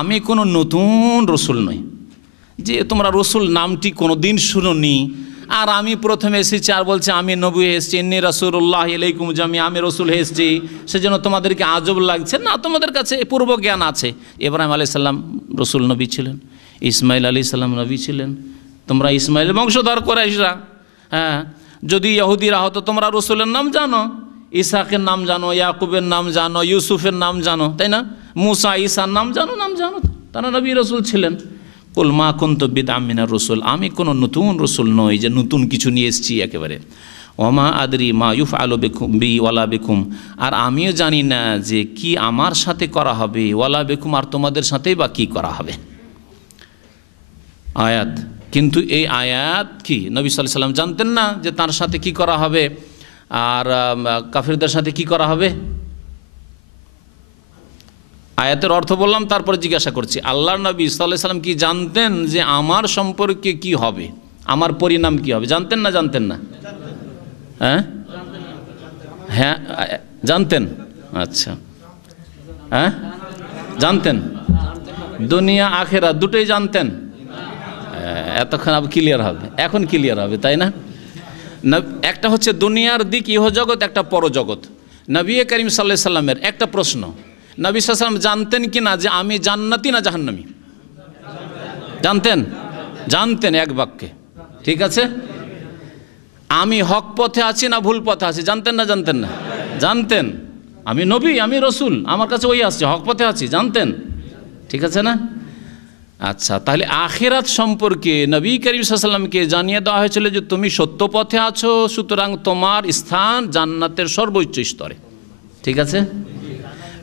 আমি কোনো নতুন রসুল নই। যে তোমরা রসুল নামটি কোনো দিন শুনোনি, আর আমি প্রথমে এসেছি আর বলছি আমি নবী এসেছি, ইন্নী রাসূলুল্লাহ ইলাইকুম জামিআ, আমি রসুল এসেছি, সেজন্য তোমাদেরকে আজব লাগছে না। তোমাদের কাছে পূর্ব জ্ঞান আছে। ইব্রাহিম আলাইহিস সালাম রসুল নবী ছিলেন, ইসমাইল আলাইহিস সালাম নবী ছিলেন, তোমরা ইসমাইলের বংশধর কুরাইশরা। হ্যাঁ, যদি ইহুদিরা হতো তোমরা রসুলের নাম জানো, ইসাকের নাম জানো, ইয়াকুবের নাম জানো, ইউসুফের নাম জানো, তাই না? মুসা ঈসার নাম জানো, তারা নবী রসুল ছিলেন। কুল মা কুনতু বিদআম মিনার রসুল, আমি কোনো নতুন রসুল নই যে নতুন কিছু নিয়ে এসেছি একেবারে। ওমা আদরি মা ইউফআলু বিকুম বি ওয়ালা বিকুম, আর আমিও জানি না যে কি আমার সাথে করা হবে, ওয়ালা বিকুম, আর তোমাদের সাথেই বা কি করা হবে। আয়াত, কিন্তু এই আয়াত কি নবী সাল্লাল্লাহু আলাইহি সাল্লাম জানতেন না যে তার সাথে কি করা হবে আর কাফিরদের সাথে কি করা হবে? আয়াতের অর্থ বললাম, তারপরে জিজ্ঞাসা করছি, আল্লাহর নবী সাল্লাল্লাহু আলাইহি সাল্লাম কি জানতেন যে আমার সম্পর্কে কি হবে, আমার পরিণাম কি হবে? জানতেন না জানতেন না? হ্যাঁ হ্যাঁ জানতেন। আচ্ছা, হ্যাঁ জানতেন, দুনিয়া আখেরাত দুটোই জানতেন। এতক্ষণ আবার ক্লিয়ার হবে, এখন ক্লিয়ার হবে, তাই না? একটা হচ্ছে দুনিয়ার দিক ইহজগৎ, একটা পরজগৎ। নবী করিম সাল্লাল্লাহু আলাইহি সাল্লামের একটা প্রশ্ন, নবী সাল্লাল্লাহু আলাইহি সাল্লাম জানতেন কি না যে আমি জান্নাতি না জাহান্নামী? জানতেন, জানতেন এক বাক্যে, ঠিক আছে। আমি হক পথে আছি না ভুল পথে আছি, জানতেন না জানতেন না? জানতেন। আমি নবী, আমি রসুল, আমার কাছে ওই আসছে, হক পথে আছি, জানতেন, ঠিক আছে না? আচ্ছা, তাহলে আখিরাত সম্পর্কে নবী করিম সাল্লাল্লাহু আলাইহি সাল্লামকে জানিয়ে দেওয়া হয়েছিল যে তুমি সত্য পথে আছো, সুতরাং তোমার স্থান জান্নাতের সর্বোচ্চ স্তরে, ঠিক আছে।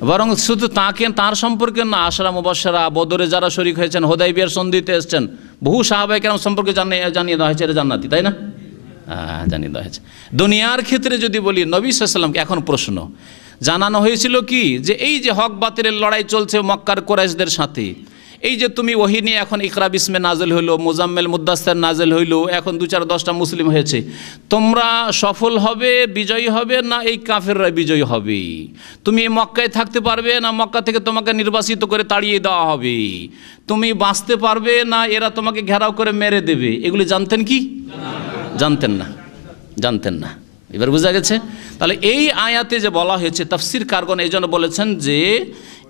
বরং শুধু তাকে, তার সম্পর্কে না, আশরা মুবাশশারা, বদরে যারা শরীক হয়েছেন, হুদাইবিয়ার সন্ধিতে এসেছেন, বহু সাহাবায়ে কেরাম সম্পর্কে জানিয়ে দেওয়া হয়েছে এটা জান্নাতি, তাই না? জানিয়ে দেওয়া হয়েছে। দুনিয়ার ক্ষেত্রে যদি বলি, নবী সাল্লাল্লাহু আলাইহি সাল্লামকে এখন প্রশ্ন জানানো হয়েছিল কি যে এই যে হক বাতিলের লড়াই চলছে মক্কার কুরাইশদের সাথে, এই যে তুমি ওহী নিয়ে এখন ইকরা বিসমে নাজিল হইল, মুজাম্মিল মুদ্দাসসির নাজিল হইল, এখন 2-4-10টা মুসলিম হয়েছে, তোমরা সফল হবে, বিজয়ী হবে না এই কাফেররা বিজয়ী হবে? তুমি মক্কায় থাকতে পারবে না মক্কা থেকে তোমাকে নির্বাসিত করে তাড়িয়ে দেওয়া হবে? তুমি বাঁচতে পারবে না এরা তোমাকে ঘেরাও করে মেরে দেবে? এগুলি জানতেন কি? জানতেন না, জানতেন না। এবার বোঝা গেছে? তাহলে এই আয়াতে যে বলা হয়েছে, তাফসীর কারগণ এই জন্য বলেছেন যে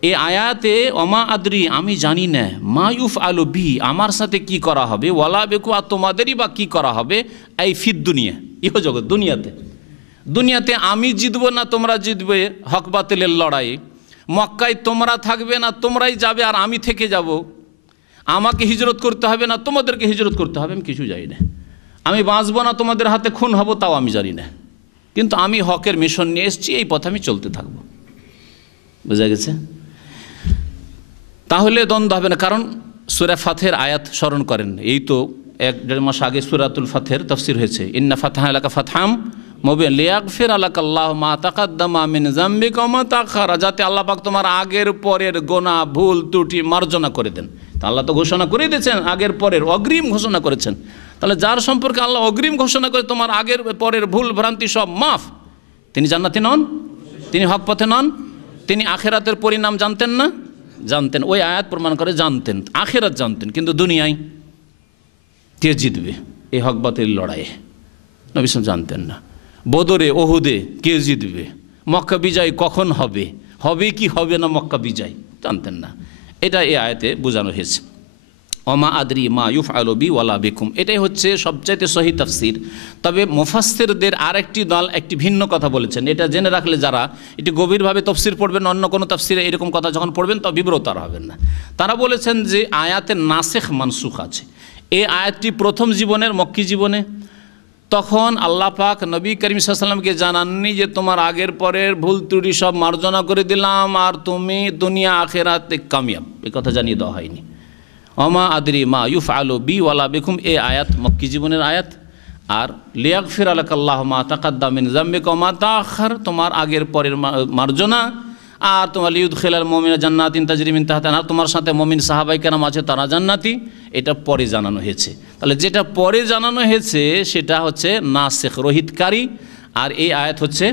এই আয়াতে ওমা আদরি, আমি জানি না, মা ইউফআলু বি, আমার সাথে কি করা হবে, ওয়ালা বিকুম, আর তোমাদেরই বা কি করা হবে, এই ফিদ দুনিয়া, ইহজগৎ, দুনিয়াতে। দুনিয়াতে আমি জিতবো না তোমরা জিতবে হক বাতিলের লড়াই, মক্কায় তোমরা থাকবে না তোমরাই যাবে আর আমি থেকে যাব, আমাকে হিজরত করতে হবে না তোমাদেরকে হিজরত করতে হবে, আমি কিছু জানি না। আমি বাঁচবো না তোমাদের হাতে খুন হব, তাও আমি জানি না, কিন্তু আমি হকের মিশন নিয়ে এসেছি, এই পথে আমি চলতে থাকবো। বোঝা গেছে? তাহলে দ্বন্দ্ব হবে না। কারণ সূরা ফাতহের আয়াত স্মরণ করেন, এই তো 1-1.5 মাস আগে সূরাতুল ফাতহের তাফসীর হয়েছে, ইন্না ফাতহনা লাকা ফাতহাম মুবিন লিয়াগফির লাকাল্লাহু মা তাকাদ্দামা মিন যামবিকা ওয়া মা তাআখারা, যাতে আল্লাহ পাক তোমার আগের পরের গুনাহ ভুল ত্রুটি মার্জনা করে দেন। তা আল্লাহ তো ঘোষণা করে দিয়েছেন, আগের পরের অগ্রিম ঘোষণা করেছেন। তাহলে যার সম্পর্কে আল্লাহ অগ্রিম ঘোষণা করে তোমার আগের পরের ভুল ভ্রান্তি সব মাফ, তিনি জান্নাতি নন, তিনি হক পথে নন, তিনি আখিরাতের পরিণাম জানতেন না? জানতেন। ওই আয়াত প্রমাণ করে জানতেন, আখিরাত জানতেন, কিন্তু দুনিয়ায় কে জিতবে এই হক বাতিল লড়াইয়ে নবী সাল্লাল্লাহু আলাইহি ওয়াসাল্লাম জানতেন না। বদরে, ওহুদে কে জিতবে, মক্কা বিজয় কখন হবে, হবে কি হবে না মক্কা বিজয়, জানতেন না। এটা এই আয়াতে বোঝানো হয়েছে, ওমা আদরি মা ইউফআলু বি ওয়ালা বিকুম। এটাই হচ্ছে সবচাইতে সহি তাফসীর। তবে মুফাসসিরদের আরেকটি দল একটি ভিন্ন কথা বলেছেন, এটা জেনে রাখলে যারা একটু গভীরভাবে তাফসীর পড়বেন, অন্য কোনো তাফসীরে এরকম কথা যখন পড়বেন তবে বিব্রত আর হবেন না। তারা বলেছেন যে আয়াতে নাসেখ মানসুখ আছে। এই আয়াতটি প্রথম জীবনের, মক্কি জীবনে, তখন আল্লাহ পাক নবী করিম সাল্লাল্লাহু আলাইহি ওয়াসাল্লামকে জানাননি যে তোমার আগের পরের ভুল ত্রুটি সব মার্জনা করে দিলাম আর তুমি দুনিয়া আখিরাতে কামিয়াব, এই কথা জানিয়ে দেওয়া হয়নি। ওমা আদরি মা ইউফআলু বি ওয়ালা বিকুম, এই আয়াত মক্কি জীবনের আয়াত। আর লিয়াগফির লাকাল্লাহু মা তাকাদ্দাম মিন যামবিকা ওয়া মা তাআখার, তোমার আগের পরের মার্জনা। আর তোমার লিউদখিলাল মুমিনা জান্নাতিন তাজরি মিন তাহতিহা আল-আনহার, তোমার সাথে মুমিন সাহাবায়ে কেরাম আছে তারা জান্নাতি। এটা পরে জানানো হয়েছে। তাহলে যেটা পরে জানানো হয়েছে সেটা হচ্ছে নাসিখ, রহিতকারী। আর এই আয়াত হচ্ছে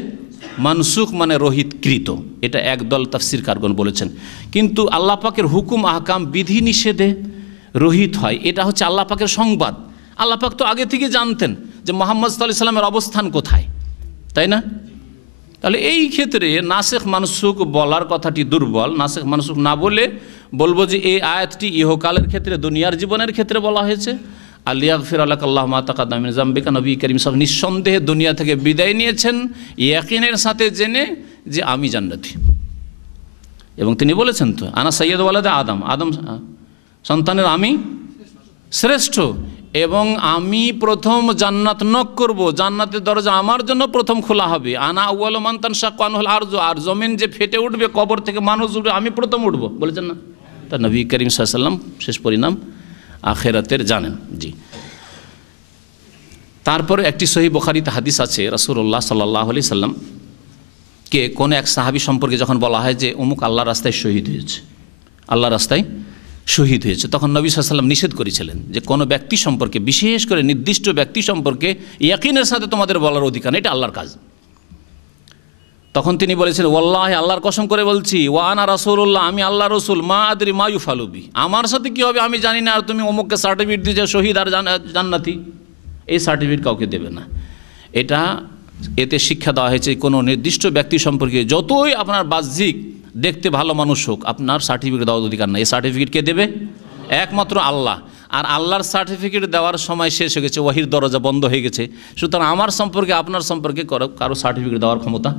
মানসুখ, মানে রহিতকৃত। এটা একদল তাফসীরকারগণ বলেছেন। কিন্তু আল্লাহ পাকের হুকুম আহকাম বিধি নিষেধে রহিত হয়, এটা হচ্ছে আল্লাহ পাকের সংবাদ। আল্লাহ পাক তো আগে থেকে জানতেন যে মুহাম্মদ সাল্লাল্লাহু আলাইহি সাল্লামের অবস্থান কোথায়, তাই না? তাহলে এই ক্ষেত্রে নাসিখ মানসুখ বলার কথাটি দুর্বল। নাসিখ মানসুখ না বলে বলবো যে এই আয়াতটি ইহকালের ক্ষেত্রে, দুনিয়ার জীবনের ক্ষেত্রে বলা হয়েছে। লিয়াগফির লাকাল্লাহু মা তাকাদ্দাম মিন যামবিকা, নবী করিম সাল্লাল্লাহু আলাইহি ওয়াসাল্লাম নিঃসন্দেহে দুনিয়া থেকে বিদায় নিয়েছেন ইয়াকিনের সাথে জেনে যে আমি জান্নাতি। এবং তিনি বলেছেন তো, আনা সাইয়্যিদু ওয়ালাদে আদম, আদম সন্তানের আমি শ্রেষ্ঠ, এবং আমি প্রথম জান্নাত নক করব, জান্নাতের দরজা আমার জন্য প্রথম খোলা হবে। আনা আউয়ালু মান তানশাক্কু আনহুল আরজু, আর জমিন যে ফেটে উঠবে, কবর থেকে মানুষ উঠবে, আমি প্রথম উঠব, বলেছেন না? তা নবী করিম সাল্লাল্লাহু আলাইহি ওয়াসাল্লাম শেষ পরিণাম আখিরাতের জানেন। জি। তারপর একটি সহিহ বুখারীতে হাদিস আছে, রাসূলুল্লাহ সাল্লাল্লাহু আলাইহি সাল্লাম কে কোন এক সাহাবী সম্পর্কে যখন বলা হয় যে অমুক আল্লাহর রাস্তায় শহীদ হয়েছে, আল্লাহর রাস্তায় শহীদ হয়েছে, তখন নবী সাল্লাল্লাহু আলাইহি ওয়াসাল্লাম নিষেধ করেছিলেন যে কোনো ব্যক্তি সম্পর্কে, বিশেষ করে নির্দিষ্ট ব্যক্তি সম্পর্কে ইয়াকিনের সাথে তোমাদের বলার অধিকার নেই, এটা আল্লাহর কাজ। তখন তিনি বলেছেন, ওয়াল্লাহি, আল্লাহর কসম করে বলছি, ওয়া আনা রাসূলুল্লাহ, আমি আল্লাহ রসুল, মা আদরি মা ইউফালু বি, আমার সাথে কী হবে আমি জানি না, আর তুমি অমুককে সার্টিফিকেট দিয়েছো শহীদ আর জান্নাতি, এই সার্টিফিকেট কাউকে দেবে না। এটা এতে শিক্ষা দেওয়া হয়েছে কোনো নির্দিষ্ট ব্যক্তি সম্পর্কে যতই আপনার বাহ্যিক দেখতে ভালো মানুষ হোক, আপনার সার্টিফিকেট দেওয়ার অধিকার নাই। এই সার্টিফিকেট কে দেবে? একমাত্র আল্লাহ। আর আল্লাহর সার্টিফিকেট দেওয়ার সময় শেষ হয়ে গেছে, ওয়াহির দরজা বন্ধ হয়ে গেছে। সুতরাং আমার সম্পর্কে, আপনার সম্পর্কে কারো সার্টিফিকেট দেওয়ার ক্ষমতা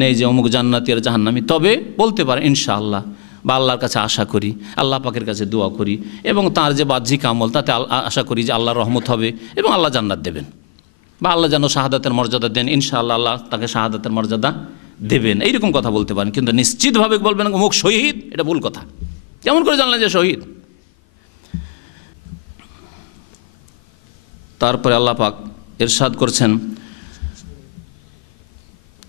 নেই যে অমুক জান্নাতি আর জাহান্নামী। তবে বলতে পারে ইনশাআল্লাহ, বা আল্লাহর কাছে আশা করি, আল্লাহ পাকের কাছে দোয়া করি, এবং তার যে বাহ্যিক আমল তাতে আশা করি যে আল্লাহর রহমত হবে এবং আল্লাহ জান্নাত দেবেন, বা আল্লাহ যেন শাহাদাতের মর্যাদা দেন, ইনশাআল্লাহ আল্লাহ তাকে শাহাদাতের মর্যাদা দেবেন, এইরকম কথা বলতে পারেন। কিন্তু নিশ্চিতভাবে বলবেন অমুক শহীদ, এটা ভুল কথা। কেমন করে জানলেন যে শহীদ? তারপরে আল্লাহ পাক ইরশাদ করছেন,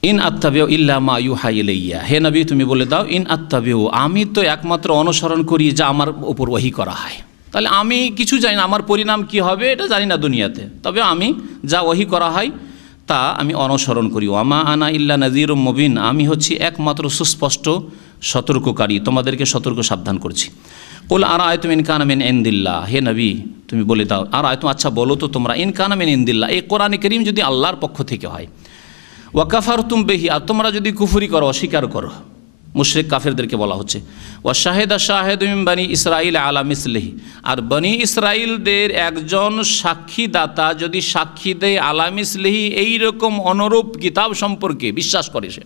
ইন আত্তাবিউ ইল্লা মা ইউহা ইলাইয়া, হে নবী তুমি বলে দাও, ইন আত্তাবিউ, আমি তো একমাত্র অনুসরণ করি যা আমার উপর ওহী করা হয়। তাহলে আমি কিছু জানি না, আমার পরিণাম কি হবে এটা জানি না দুনিয়াতে, তবে আমি যা ওহী করা হয় তা আমি অনুসরণ করি। ওয়ামা আনা ইল্লা নাযীরুম মুবিন, আমি হচ্ছি একমাত্র সুস্পষ্ট সতর্ককারী, তোমাদেরকে সতর্ক সাবধান করছি। কুল আরাআইতুম ইন কানা মিন ইনদিল্লাহ, হে নবী তুমি বলে দাও, আরাআইতুম, আচ্ছা বলো তো তোমরা, ইন কানা মিন ইনদিল্লাহ, এই কোরআনে কারীম যদি আল্লাহর পক্ষ থেকে হয়, ওয়া কাফারতুম বিহি, আর তোমরা যদি কুফরি করো, অস্বীকার করো, মুশরিক কাফেরদেরকে বলা হচ্ছে, ওয়া শাহিদা শাহিদুম মিন বনি ইসরাঈল আলা মিসলিহি, আর বনি ইসরাঈলদের একজন সাক্ষীদাতা যদি সাক্ষী দেয় আলা মিসলিহি, এইরকম অনুরূপ কিতাব সম্পর্কে বিশ্বাস করে সে।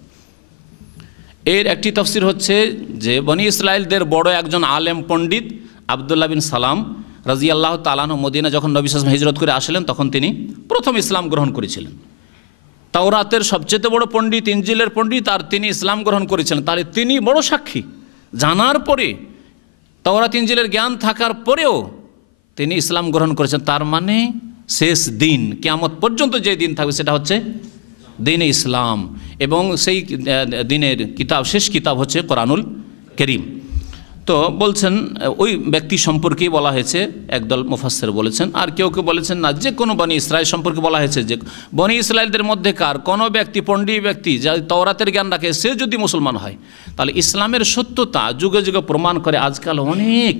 এর একটি তাফসীর হচ্ছে যে বনি ইসরাঈলদের বড় একজন আলেম পণ্ডিত আব্দুল্লাহ বিন সালাম রাদিয়াল্লাহু তাআলা আনহু মদিনা যখন নবী সাল্লাল্লাহু আলাইহি ওয়াসাল্লাম হিজরত করে আসলেন, তখন তিনি প্রথম ইসলাম গ্রহণ করেছিলেন। তাওরাতের সবচেয়ে বড় পণ্ডিত, ইনজিলের পণ্ডিত, আর তিনি ইসলাম গ্রহণ করেছিলেন। তাহলে তিনি বড় সাক্ষী, জানার পরে, তাওরাত ইনজিলের জ্ঞান থাকার পরেও তিনি ইসলাম গ্রহণ করেছেন। তার মানে শেষ দিন, কিয়ামত পর্যন্ত যে দিন থাকবে সেটা হচ্ছে দিনে ইসলাম, এবং সেই দিনের কিতাব, শেষ কিতাব হচ্ছে কোরআনুল কারীম। তো বলছেন ওই ব্যক্তি সম্পর্কেই বলা হয়েছে, একদল মুফাসসির বলেছেন, আর কেউ কেউ বলেছেন না, যে কোনো বনি ইসরাইল সম্পর্কে বলা হয়েছে যে বনি ইসরাইলদের মধ্যেকার কোনো ব্যক্তি, পণ্ডিত ব্যক্তি যা তাওরাতের জ্ঞান রাখে, সে যদি মুসলমান হয়, তাহলে ইসলামের সত্যতা যুগে যুগে প্রমাণ করে। আজকাল অনেক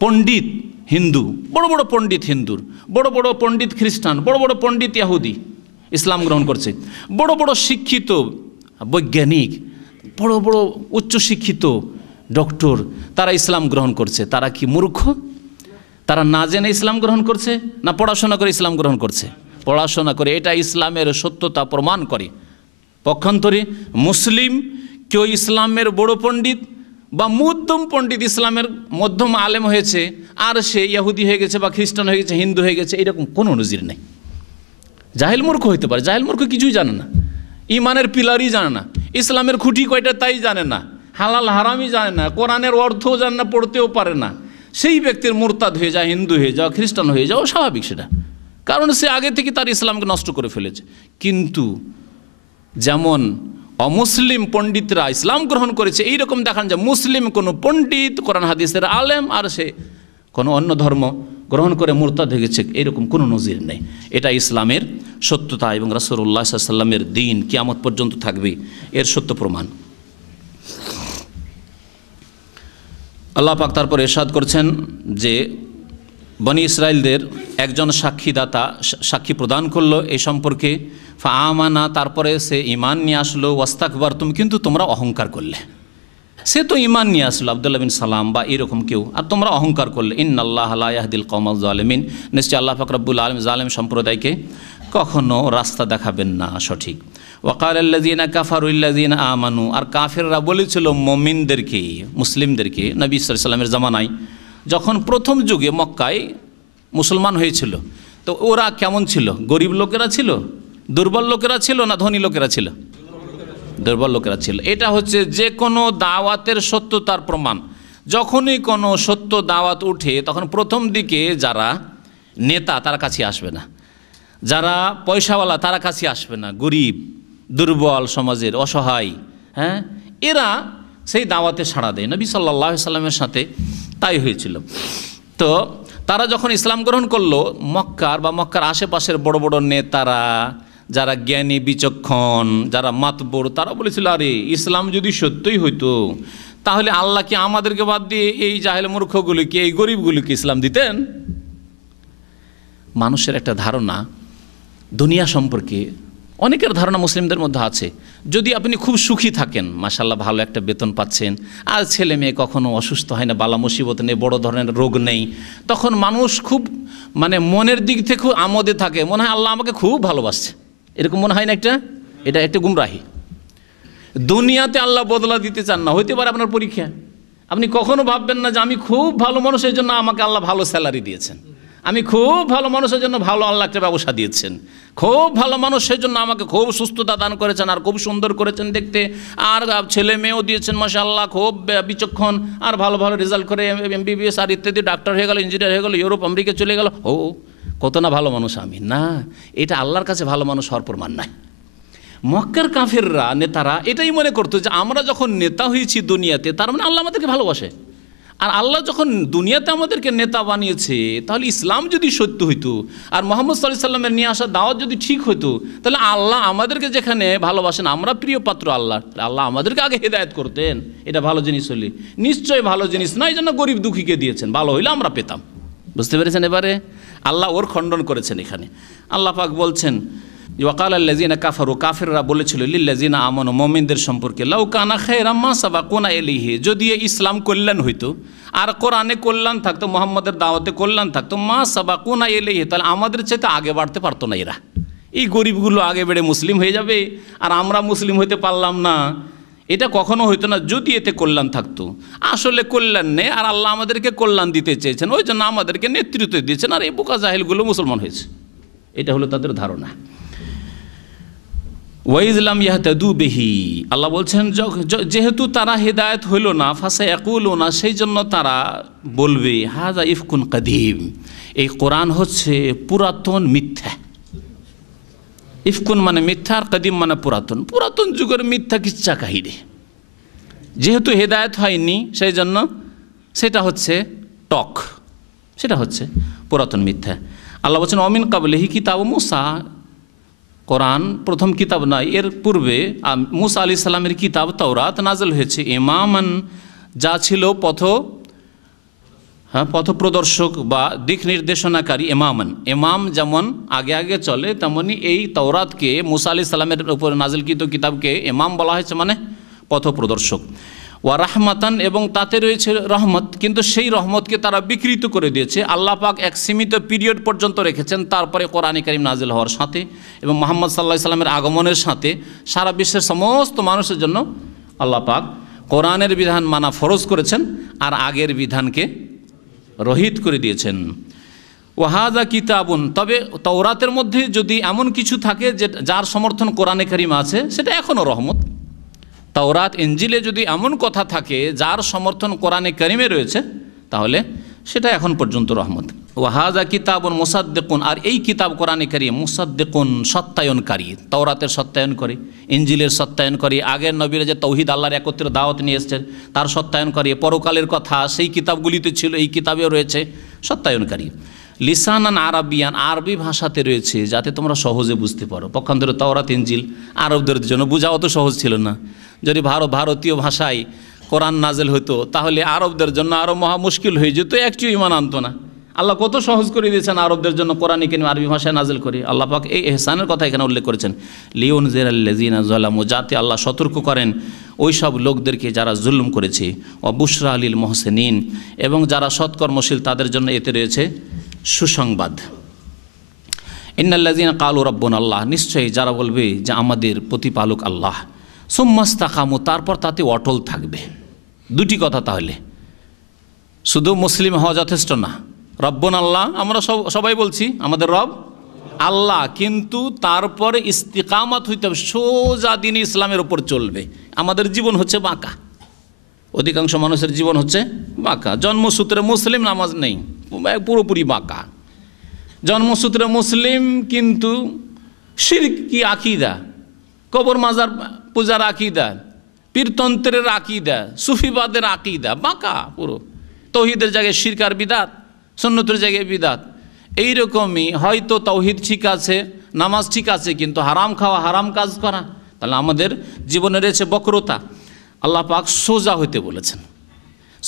পণ্ডিত হিন্দু, বড় বড় পণ্ডিত হিন্দুর, বড় বড় পণ্ডিত খ্রিস্টান, বড় বড় পণ্ডিত ইহুদি ইসলাম গ্রহণ করছে। বড় বড় শিক্ষিত বৈজ্ঞানিক, বড় বড় উচ্চশিক্ষিত ডক্টর, তারা ইসলাম গ্রহণ করছে। তারা কি মূর্খ? তারা না জেনে ইসলাম গ্রহণ করছে, না পড়াশোনা করে ইসলাম গ্রহণ করছে? পড়াশোনা করে। এটা ইসলামের সত্যতা প্রমাণ করে। পক্ষান্তরে মুসলিম কেউ ইসলামের বড় পণ্ডিত বা মধ্যম পণ্ডিত, ইসলামের মধ্যম আলেম হয়েছে, আর সে ইহুদি হয়ে গেছে বা খ্রিস্টান হয়ে গেছে, হিন্দু হয়ে গেছে, এরকম কোনো নজির নেই। জাহেল মূর্খ হইতে পারে, জাহেল মূর্খ কিছুই জানে না, ইমানের পিলারই জানে না, ইসলামের খুঁটি কয়টা তাই জানে না, হালাল হারামই জানে না, কোরআনের অর্থও জানে না, পড়তেও পারে না। সেই ব্যক্তির মুরতাদ হয়ে যায়, হিন্দু হয়ে যাওয়া, খ্রিস্টান হয়ে যাওয়া স্বাভাবিক সেটা, কারণ সে আগে থেকে তার ইসলামকে নষ্ট করে ফেলেছে। কিন্তু যেমন অমুসলিম পণ্ডিতরা ইসলাম গ্রহণ করেছে, এইরকম দেখান যে মুসলিম কোনো পণ্ডিত, কোরআন হাদিসের আলেম, আর সে কোনো অন্য ধর্ম গ্রহণ করে মুরতাদ হয়ে গেছে, এরকম কোনো নজির নেই। এটা ইসলামের সত্যতা এবং রাসূলুল্লাহ সাল্লাল্লাহু আলাইহি ওয়াসাল্লামের দিন কিয়ামত পর্যন্ত থাকবে, এর সত্য প্রমাণ। আল্লাহ পাক তারপর ইরশাদ করছেন যে বনি ইসরাইলদের একজন সাক্ষী প্রদান করলো এই সম্পর্কে, ফাআমানা, তারপরে সে ঈমান নিয়ে আসলো, ওয়াস্তাকবারতুম, কিন্তু তোমরা অহংকার করলে। সে তো ঈমান নিয়ে আসলো, আব্দুল্লাহ বিন সালাম বা এরকম কেউ, আর তোমরা অহংকার করলে। ইন্নাল্লাহা লা ইয়াহদিল কওমাজ জালিমিন, নিশ্চয় আল্লাহ পাক রব্বুল আলামিন জালেম সম্প্রদায়কে কখনো রাস্তা দেখাবেন না সঠিক। ওয়াকালাল্লাযীনা কাফারু লিল্লাযীনা আমানু, আর কাফেররা বলেছিল মুমিনদেরকে, মুসলিমদেরকে, নবী সাল্লাল্লাহু আলাইহি ওয়াসাল্লামের জামানায় যখন প্রথম যুগে মক্কায় মুসলমান হয়েছিল, তো ওরা কেমন ছিল? গরিব লোকেরা ছিল, দুর্বল লোকেরা ছিল, না ধনী লোকেরা ছিল? দুর্বল লোকেরা ছিল। এটা হচ্ছে যে কোনো দাওয়াতের সত্যতার প্রমাণ। যখনই কোনো সত্য দাওয়াত উঠে, তখন প্রথম দিকে যারা নেতা তারা কাছে আসবে না, যারা পয়সাওয়ালা তারা কাছে আসবে না, গরিব, দুর্বল, সমাজের অসহায়, হ্যাঁ, এরা সেই দাওয়াতে সাড়া দেয়। নবী সাল্লাল্লাহু আলাইহি সাল্লামের সাথে তাই হয়েছিল। তো তারা যখন ইসলাম গ্রহণ করলো, মক্কার আশেপাশের বড় বড় নেতারা, যারা জ্ঞানী বিচক্ষণ, যারা মাতবর, তারা বলেছিল, আরে ইসলাম যদি সত্যই হইতো তাহলে আল্লাহ কি আমাদেরকে বাদ দিয়ে এই জাহেল মূর্খগুলিকে, এই গরিবগুলিকে ইসলাম দিতেন? মানুষের একটা ধারণা দুনিয়া সম্পর্কে, অনেকের ধারণা মুসলিমদের মধ্যে আছে, যদি আপনি খুব সুখী থাকেন, মাশাআল্লাহ ভালো একটা বেতন পাচ্ছেন, আর ছেলে মেয়ে কখনো অসুস্থ হয় না, বালা মুসিবত নেই, বড় ধরনের রোগ নেই, তখন মানুষ খুব মনের দিক থেকে খুব আমোদে থাকে, মনে হয় আল্লাহ আমাকে খুব ভালোবাসছে, এরকম মনে হয় না? এটা একটা গুমরাহি। দুনিয়াতে আল্লাহ বদলা দিতে চান না, হইতে পারে আপনার পরীক্ষা, আপনি কখনো ভাববেন না যে আমি খুব ভালো মানুষের জন্য আমাকে আল্লাহ ভালো স্যালারি দিয়েছেন, আমি খুব ভালো মানুষের জন্য ভালো আল্লাহ একটা ব্যবসা দিয়েছেন, খুব ভালো মানুষের জন্য আমাকে খুব সুস্থতা দান করেছেন, আর খুব সুন্দর করেছেন দেখতে, আর ছেলে মেয়েও দিয়েছেন মাশাআল্লাহ, খুব বিচক্ষণ, আর ভালো ভালো রেজাল্ট করে MBBS আর ইত্যাদি, ডাক্তার হয়ে গেল, ইঞ্জিনিয়ার হয়ে গেল, ইউরোপ আমেরিকা চলে গেল, কত না ভালো মানুষ আমি। না, এটা আল্লাহর কাছে ভালো মানুষ হওয়ার প্রমাণ নাই। মক্কার কাফেররা, নেতারা এটাই মনে করতো যে আমরা যখন নেতা হয়েছি দুনিয়াতে, তার মানে আল্লাহ আমাদেরকে ভালোবাসে। আর আল্লাহ যখন দুনিয়াতে আমাদেরকে নেতা বানিয়েছে, তাহলে ইসলাম যদি সত্য হইতো, আর মুহাম্মদ সাল্লাল্লাহু আলাইহি সাল্লামের নিয়ে আসা দাওয়াত যদি ঠিক হইতো, তাহলে আল্লাহ আমাদেরকে যেখানে ভালোবাসেন, আমরা প্রিয় পাত্র আল্লাহ, আল্লাহ আমাদেরকে আগে হেদায়েত করতেন। এটা ভালো জিনিস হলে নিশ্চয়ই ভালো জিনিস নয়, জন্য গরিব দুঃখীকে দিয়েছেন, ভালো হইলে আমরা পেতাম। বুঝতে পেরেছেন? এবারে আল্লাহ ওর খণ্ডন করেছেন। এখানে আল্লাহ পাক বলছেন, ওয়াকালাল্লাযীনা কাফারু, কাফেররা বলেছিল, লিল্লাযীনা আমানু, মুমিনদের সম্পর্কে, লাউ কানা খায়রাম মা সাবাকুনা ইলাইহি, যদি ইসলাম কল্যাণ হইতো, আর কোরআনে কল্যাণ থাকতো, মুহাম্মাদের দাওয়াতে কল্যাণ থাকতো, মা সাবাকুনা ইলাইহি, তাহলে আমাদের চাইতে আগে বাড়তে পারতো না এরা। এই গরিবগুলো আগে বেড়ে মুসলিম হয়ে যাবে, আর আমরা মুসলিম হইতে পারলাম না, এটা কখনো হইতো না যদি এতে কল্যাণ থাকতো। আসলে কল্যাণ নেই, আর আল্লাহ আমাদেরকে কল্যাণ দিতে চেয়েছেন, ওই জন্য আমাদেরকে নেতৃত্ব দিয়েছেন, আর এই বোকা জাহিলগুলো মুসলমান হয়েছে। এটা হলো তাদের ধারণা। ওয়াইজলাম ইয়াহতাদু বিহি, আল্লাহ বলছেন যেহেতু তারা হেদায়েত হইল না, ফাসায়াকুলুনা, সেই জন্য তারা বলবে, হাযা ইফকুন কাদীম, এই কোরআন হচ্ছে পুরাতন মিথ্যা। ইফকুন মানে মিথ্যা, আর কাদিম মানে পুরাতন, পুরাতন যুগের মিথ্যা কিচ্ছা কাহিনী। যেহেতু হেদায়েত হয়নি, সেই জন্য সেটা হচ্ছে টক, সেটা হচ্ছে পুরাতন মিথ্যা। আল্লাহ বলছেন, অমিন কাবলিহি কিতাব মুসা, কোরআন প্রথম কিতাব নয়, এর পূর্বে মুসা আলাইহিস সালামের কিতাব তাওরাত নাযিল হয়েছে, ইমামান, যা ছিল পথপ্রদর্শক বা দিক নির্দেশনাকারী, ইমামান, ইমাম যেমন আগে আগে চলে, তেমনি এই তাওরাতকে, মুসা আলাইহিস সালামের উপর নাযিলকৃত কিতাবকে ইমাম বলা হয়েছে, মানে পথপ্রদর্শক। ওয়া রাহমাতান, এবং তাতে রয়েছে রহমত, কিন্তু সেই রহমতকে তারা বিকৃত করে দিয়েছে। আল্লাহ পাক এক সীমিত পিরিয়ড পর্যন্ত রেখেছেন, তারপরে কোরআনে কারীম নাজিল হওয়ার সাথে এবং মুহাম্মদ সাল্লাল্লাহু আলাইহি সাল্লামের আগমনের সাথে সারা বিশ্বের সমস্ত মানুষের জন্য আল্লাহ পাক কোরআনের বিধান মানা ফরজ করেছেন, আর আগের বিধানকে রহিত করে দিয়েছেন। ওয়াহাযা কিতাবুন, তবে তাওরাতের মধ্যে যদি এমন কিছু থাকে যে যার সমর্থন কোরআনে কারীম আছে, সেটা এখনও রহমত। তাওরাত ইনজিলে যদি এমন কথা থাকে যার সমর্থন কোরআনে কারীমে রয়েছে, তাহলে সেটা এখন পর্যন্ত রহমত। ওয়াহাজা কিতাবুন মুসাদ্দিকুন, আর এই কিতাব কোরআনে কারীম মুসাদ্দিকুন সত্যায়নকারী, তাওরাতের সত্যায়ন করে, ইনজিলের সত্যায়ন করে, আগের নবীরা যে তৌহিদ আল্লাহর একত্রে দাওয়াত নিয়ে এসেছেন তার সত্যায়ন করে, পরকালের কথা সেই কিতাবগুলিতে ছিল এই কিতাবেও রয়েছে, সত্যায়নকারী। লিসানান আরাবিয়ান, আরবি ভাষাতে রয়েছে যাতে তোমরা সহজে বুঝতে পারো। পক্ষান্তরে তাওরাত ইনজিল আরবদের জন্য বোঝা অত সহজ ছিল না। যদি ভারতীয় ভাষায় কোরআন নাজেল হতো তাহলে আরবদের জন্য আরও মহা মুশকিল হয়ে যেত, একটু ইমান আনতো না। আল্লাহ কত সহজ করে দিয়েছেন আরবদের জন্য কোরআন কারীম আরবি ভাষায় নাজেল করে। আল্লাহ পাক এই ইহসানের কথা এখানে উল্লেখ করেছেন, লিউনজিরাল্লাযিনা যালামু, যাতে আল্লাহ সতর্ক করেন ওই সব লোকদেরকে যারা জুলুম করেছে, ওয়া বুশরা লিল মুহসিনিন, এবং যারা সৎকর্মশীল তাদের জন্য এতে রয়েছে সুসংবাদ। ইন্নাল্লাযিনা ক্বালু রাব্বুনা আল্লাহ, নিশ্চয়ই যারা বলবে যে আমাদের প্রতিপালক আল্লাহ, সুম্মাস্তাকামু, তারপর তাতে অটল থাকবে। দুটি কথা, তাহলে শুধু মুসলিম হওয়া যথেষ্ট না। রব্বুন আল্লাহ, আমরা সবাই বলছি আমাদের রব আল্লাহ, কিন্তু তারপরে ইস্তিকামাত হইতে হবে, সোজা দিন ইসলামের ওপর চলবে। আমাদের জীবন হচ্ছে বাঁকা, অধিকাংশ মানুষের জীবন হচ্ছে বাঁকা। জন্মসূত্রে মুসলিম, নামাজ নেই, পুরোপুরি বাঁকা। জন্মসূত্রে মুসলিম কিন্তু শিরকি আকীদা, কবর মাজার পূজার আকীদা, পীরতন্ত্রের আকীদা, সুফিবাদের আকীদা, বাঁকা পুরো। তৌহিদের জায়গায় শিরক আর বিদাত, সুন্নতের জায়গায় বিদাত। এইরকমই হয়তো তৌহিদ ঠিক আছে, নামাজ ঠিক আছে, কিন্তু হারাম খাওয়া, হারাম কাজ করা, তাহলে আমাদের জীবনে রয়েছে বক্রতা। আল্লাহ পাক সোজা হইতে বলেছেন,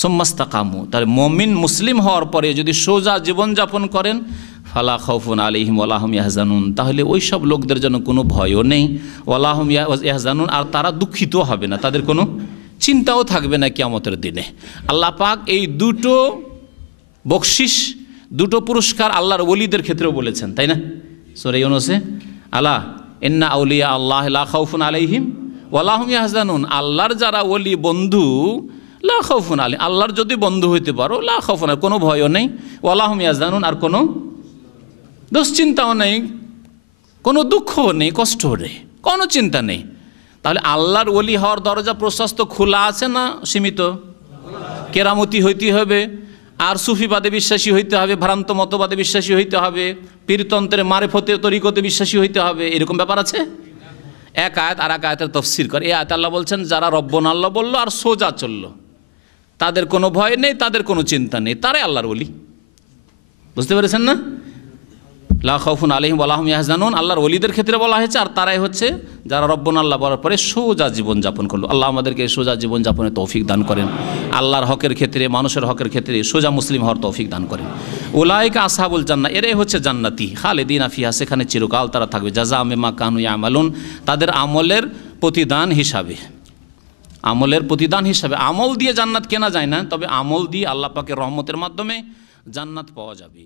সুম্মাস্তাকামু। তাহলে মুমিন মুসলিম হওয়ার পরে যদি সোজা জীবনযাপন করেন, ফালা খাউফুন আলাইহিম ওয়ালা হুম ইয়াহজানুন, তাহলে ওই সব লোকদের জন্য কোনো ভয়ও নেই, ওয়ালা হুম ইয়াহজানুন, আর তারা দুঃখিত হবে না, তাদের কোনো চিন্তাও থাকবে না কিয়ামতের দিনে। আল্লাহ পাক এই দুটো বকশিস, দুটো পুরস্কার আল্লাহর ওলিদের ক্ষেত্রেও বলেছেন, তাই না? সূরা ইউনূসে, আলা ইন্না আউলিয়া আল্লাহ লা খাউফুন আলাইহিম ওয়ালা হুম ইয়াহজানুন, আল্লাহর যারা ওলি বন্ধু, লা খাউফুন আলাইহিম, আল্লাহর যদি বন্ধু হইতে পারো, লা খাউফুন, কোনো ভয়ও নেই, ওয়ালা হুম ইয়াহজানুন, আর কোনো দুশ্চিন্তাও নেই, কোনো দুঃখও নেই, কষ্টও নেই, কোনো চিন্তা নেই। তাহলে আল্লাহর ওলি হওয়ার দরজা প্রশস্ত, খোলা আছে না সীমিত? কেরামতি হইতে হবে, আর সুফিবাদে বিশ্বাসী হইতে হবে, ভ্রান্ত মতবাদে বিশ্বাসী হইতে হবে, পীরতন্ত্রে মারেফতে তরিকতে বিশ্বাসী হইতে হবে, এরকম ব্যাপার আছে? এক আয়াত আর এক আয়াতের তফসির করে। এই আয়াত আল্লাহ বলছেন যারা রব্বুনা আল্লাহ বললো আর সোজা চললো, তাদের কোনো ভয় নেই, তাদের কোনো চিন্তা নেই, তারাই আল্লাহর ওলি। বুঝতে পেরেছেন না? লা খাউফুন আলাইহিম ওয়ালা হুম ইয়াহজানুন আল্লাহর ওলিদের ক্ষেত্রে বলা হয়েছে, আর তারাই হচ্ছে যারা রব্বুনা আল্লাহ বলার পরে সোজা জীবনযাপন করলো। আল্লাহ আমাদেরকে সোজা জীবনযাপনের তৌফিক দান করেন, আল্লাহর হকের ক্ষেত্রে, মানুষের হকের ক্ষেত্রে সোজা মুসলিম হওয়ার তৌফিক দান করেন। উলাইকা আসহাবুল জান্নাহ, এরাই হচ্ছে জান্নাতি, খালিদিনা ফিহা, সেখানে চিরকাল তারা থাকবে। জাযাআ বিমা কানু ইয়ামালুন, তাদের আমলের প্রতিদান হিসাবে। আমলের প্রতিদান হিসাবে, আমল দিয়ে জান্নাত কেনা যায় না, তবে আমল দিয়ে আল্লাহ পাকের রহমতের মাধ্যমে জান্নাত পাওয়া যাবে।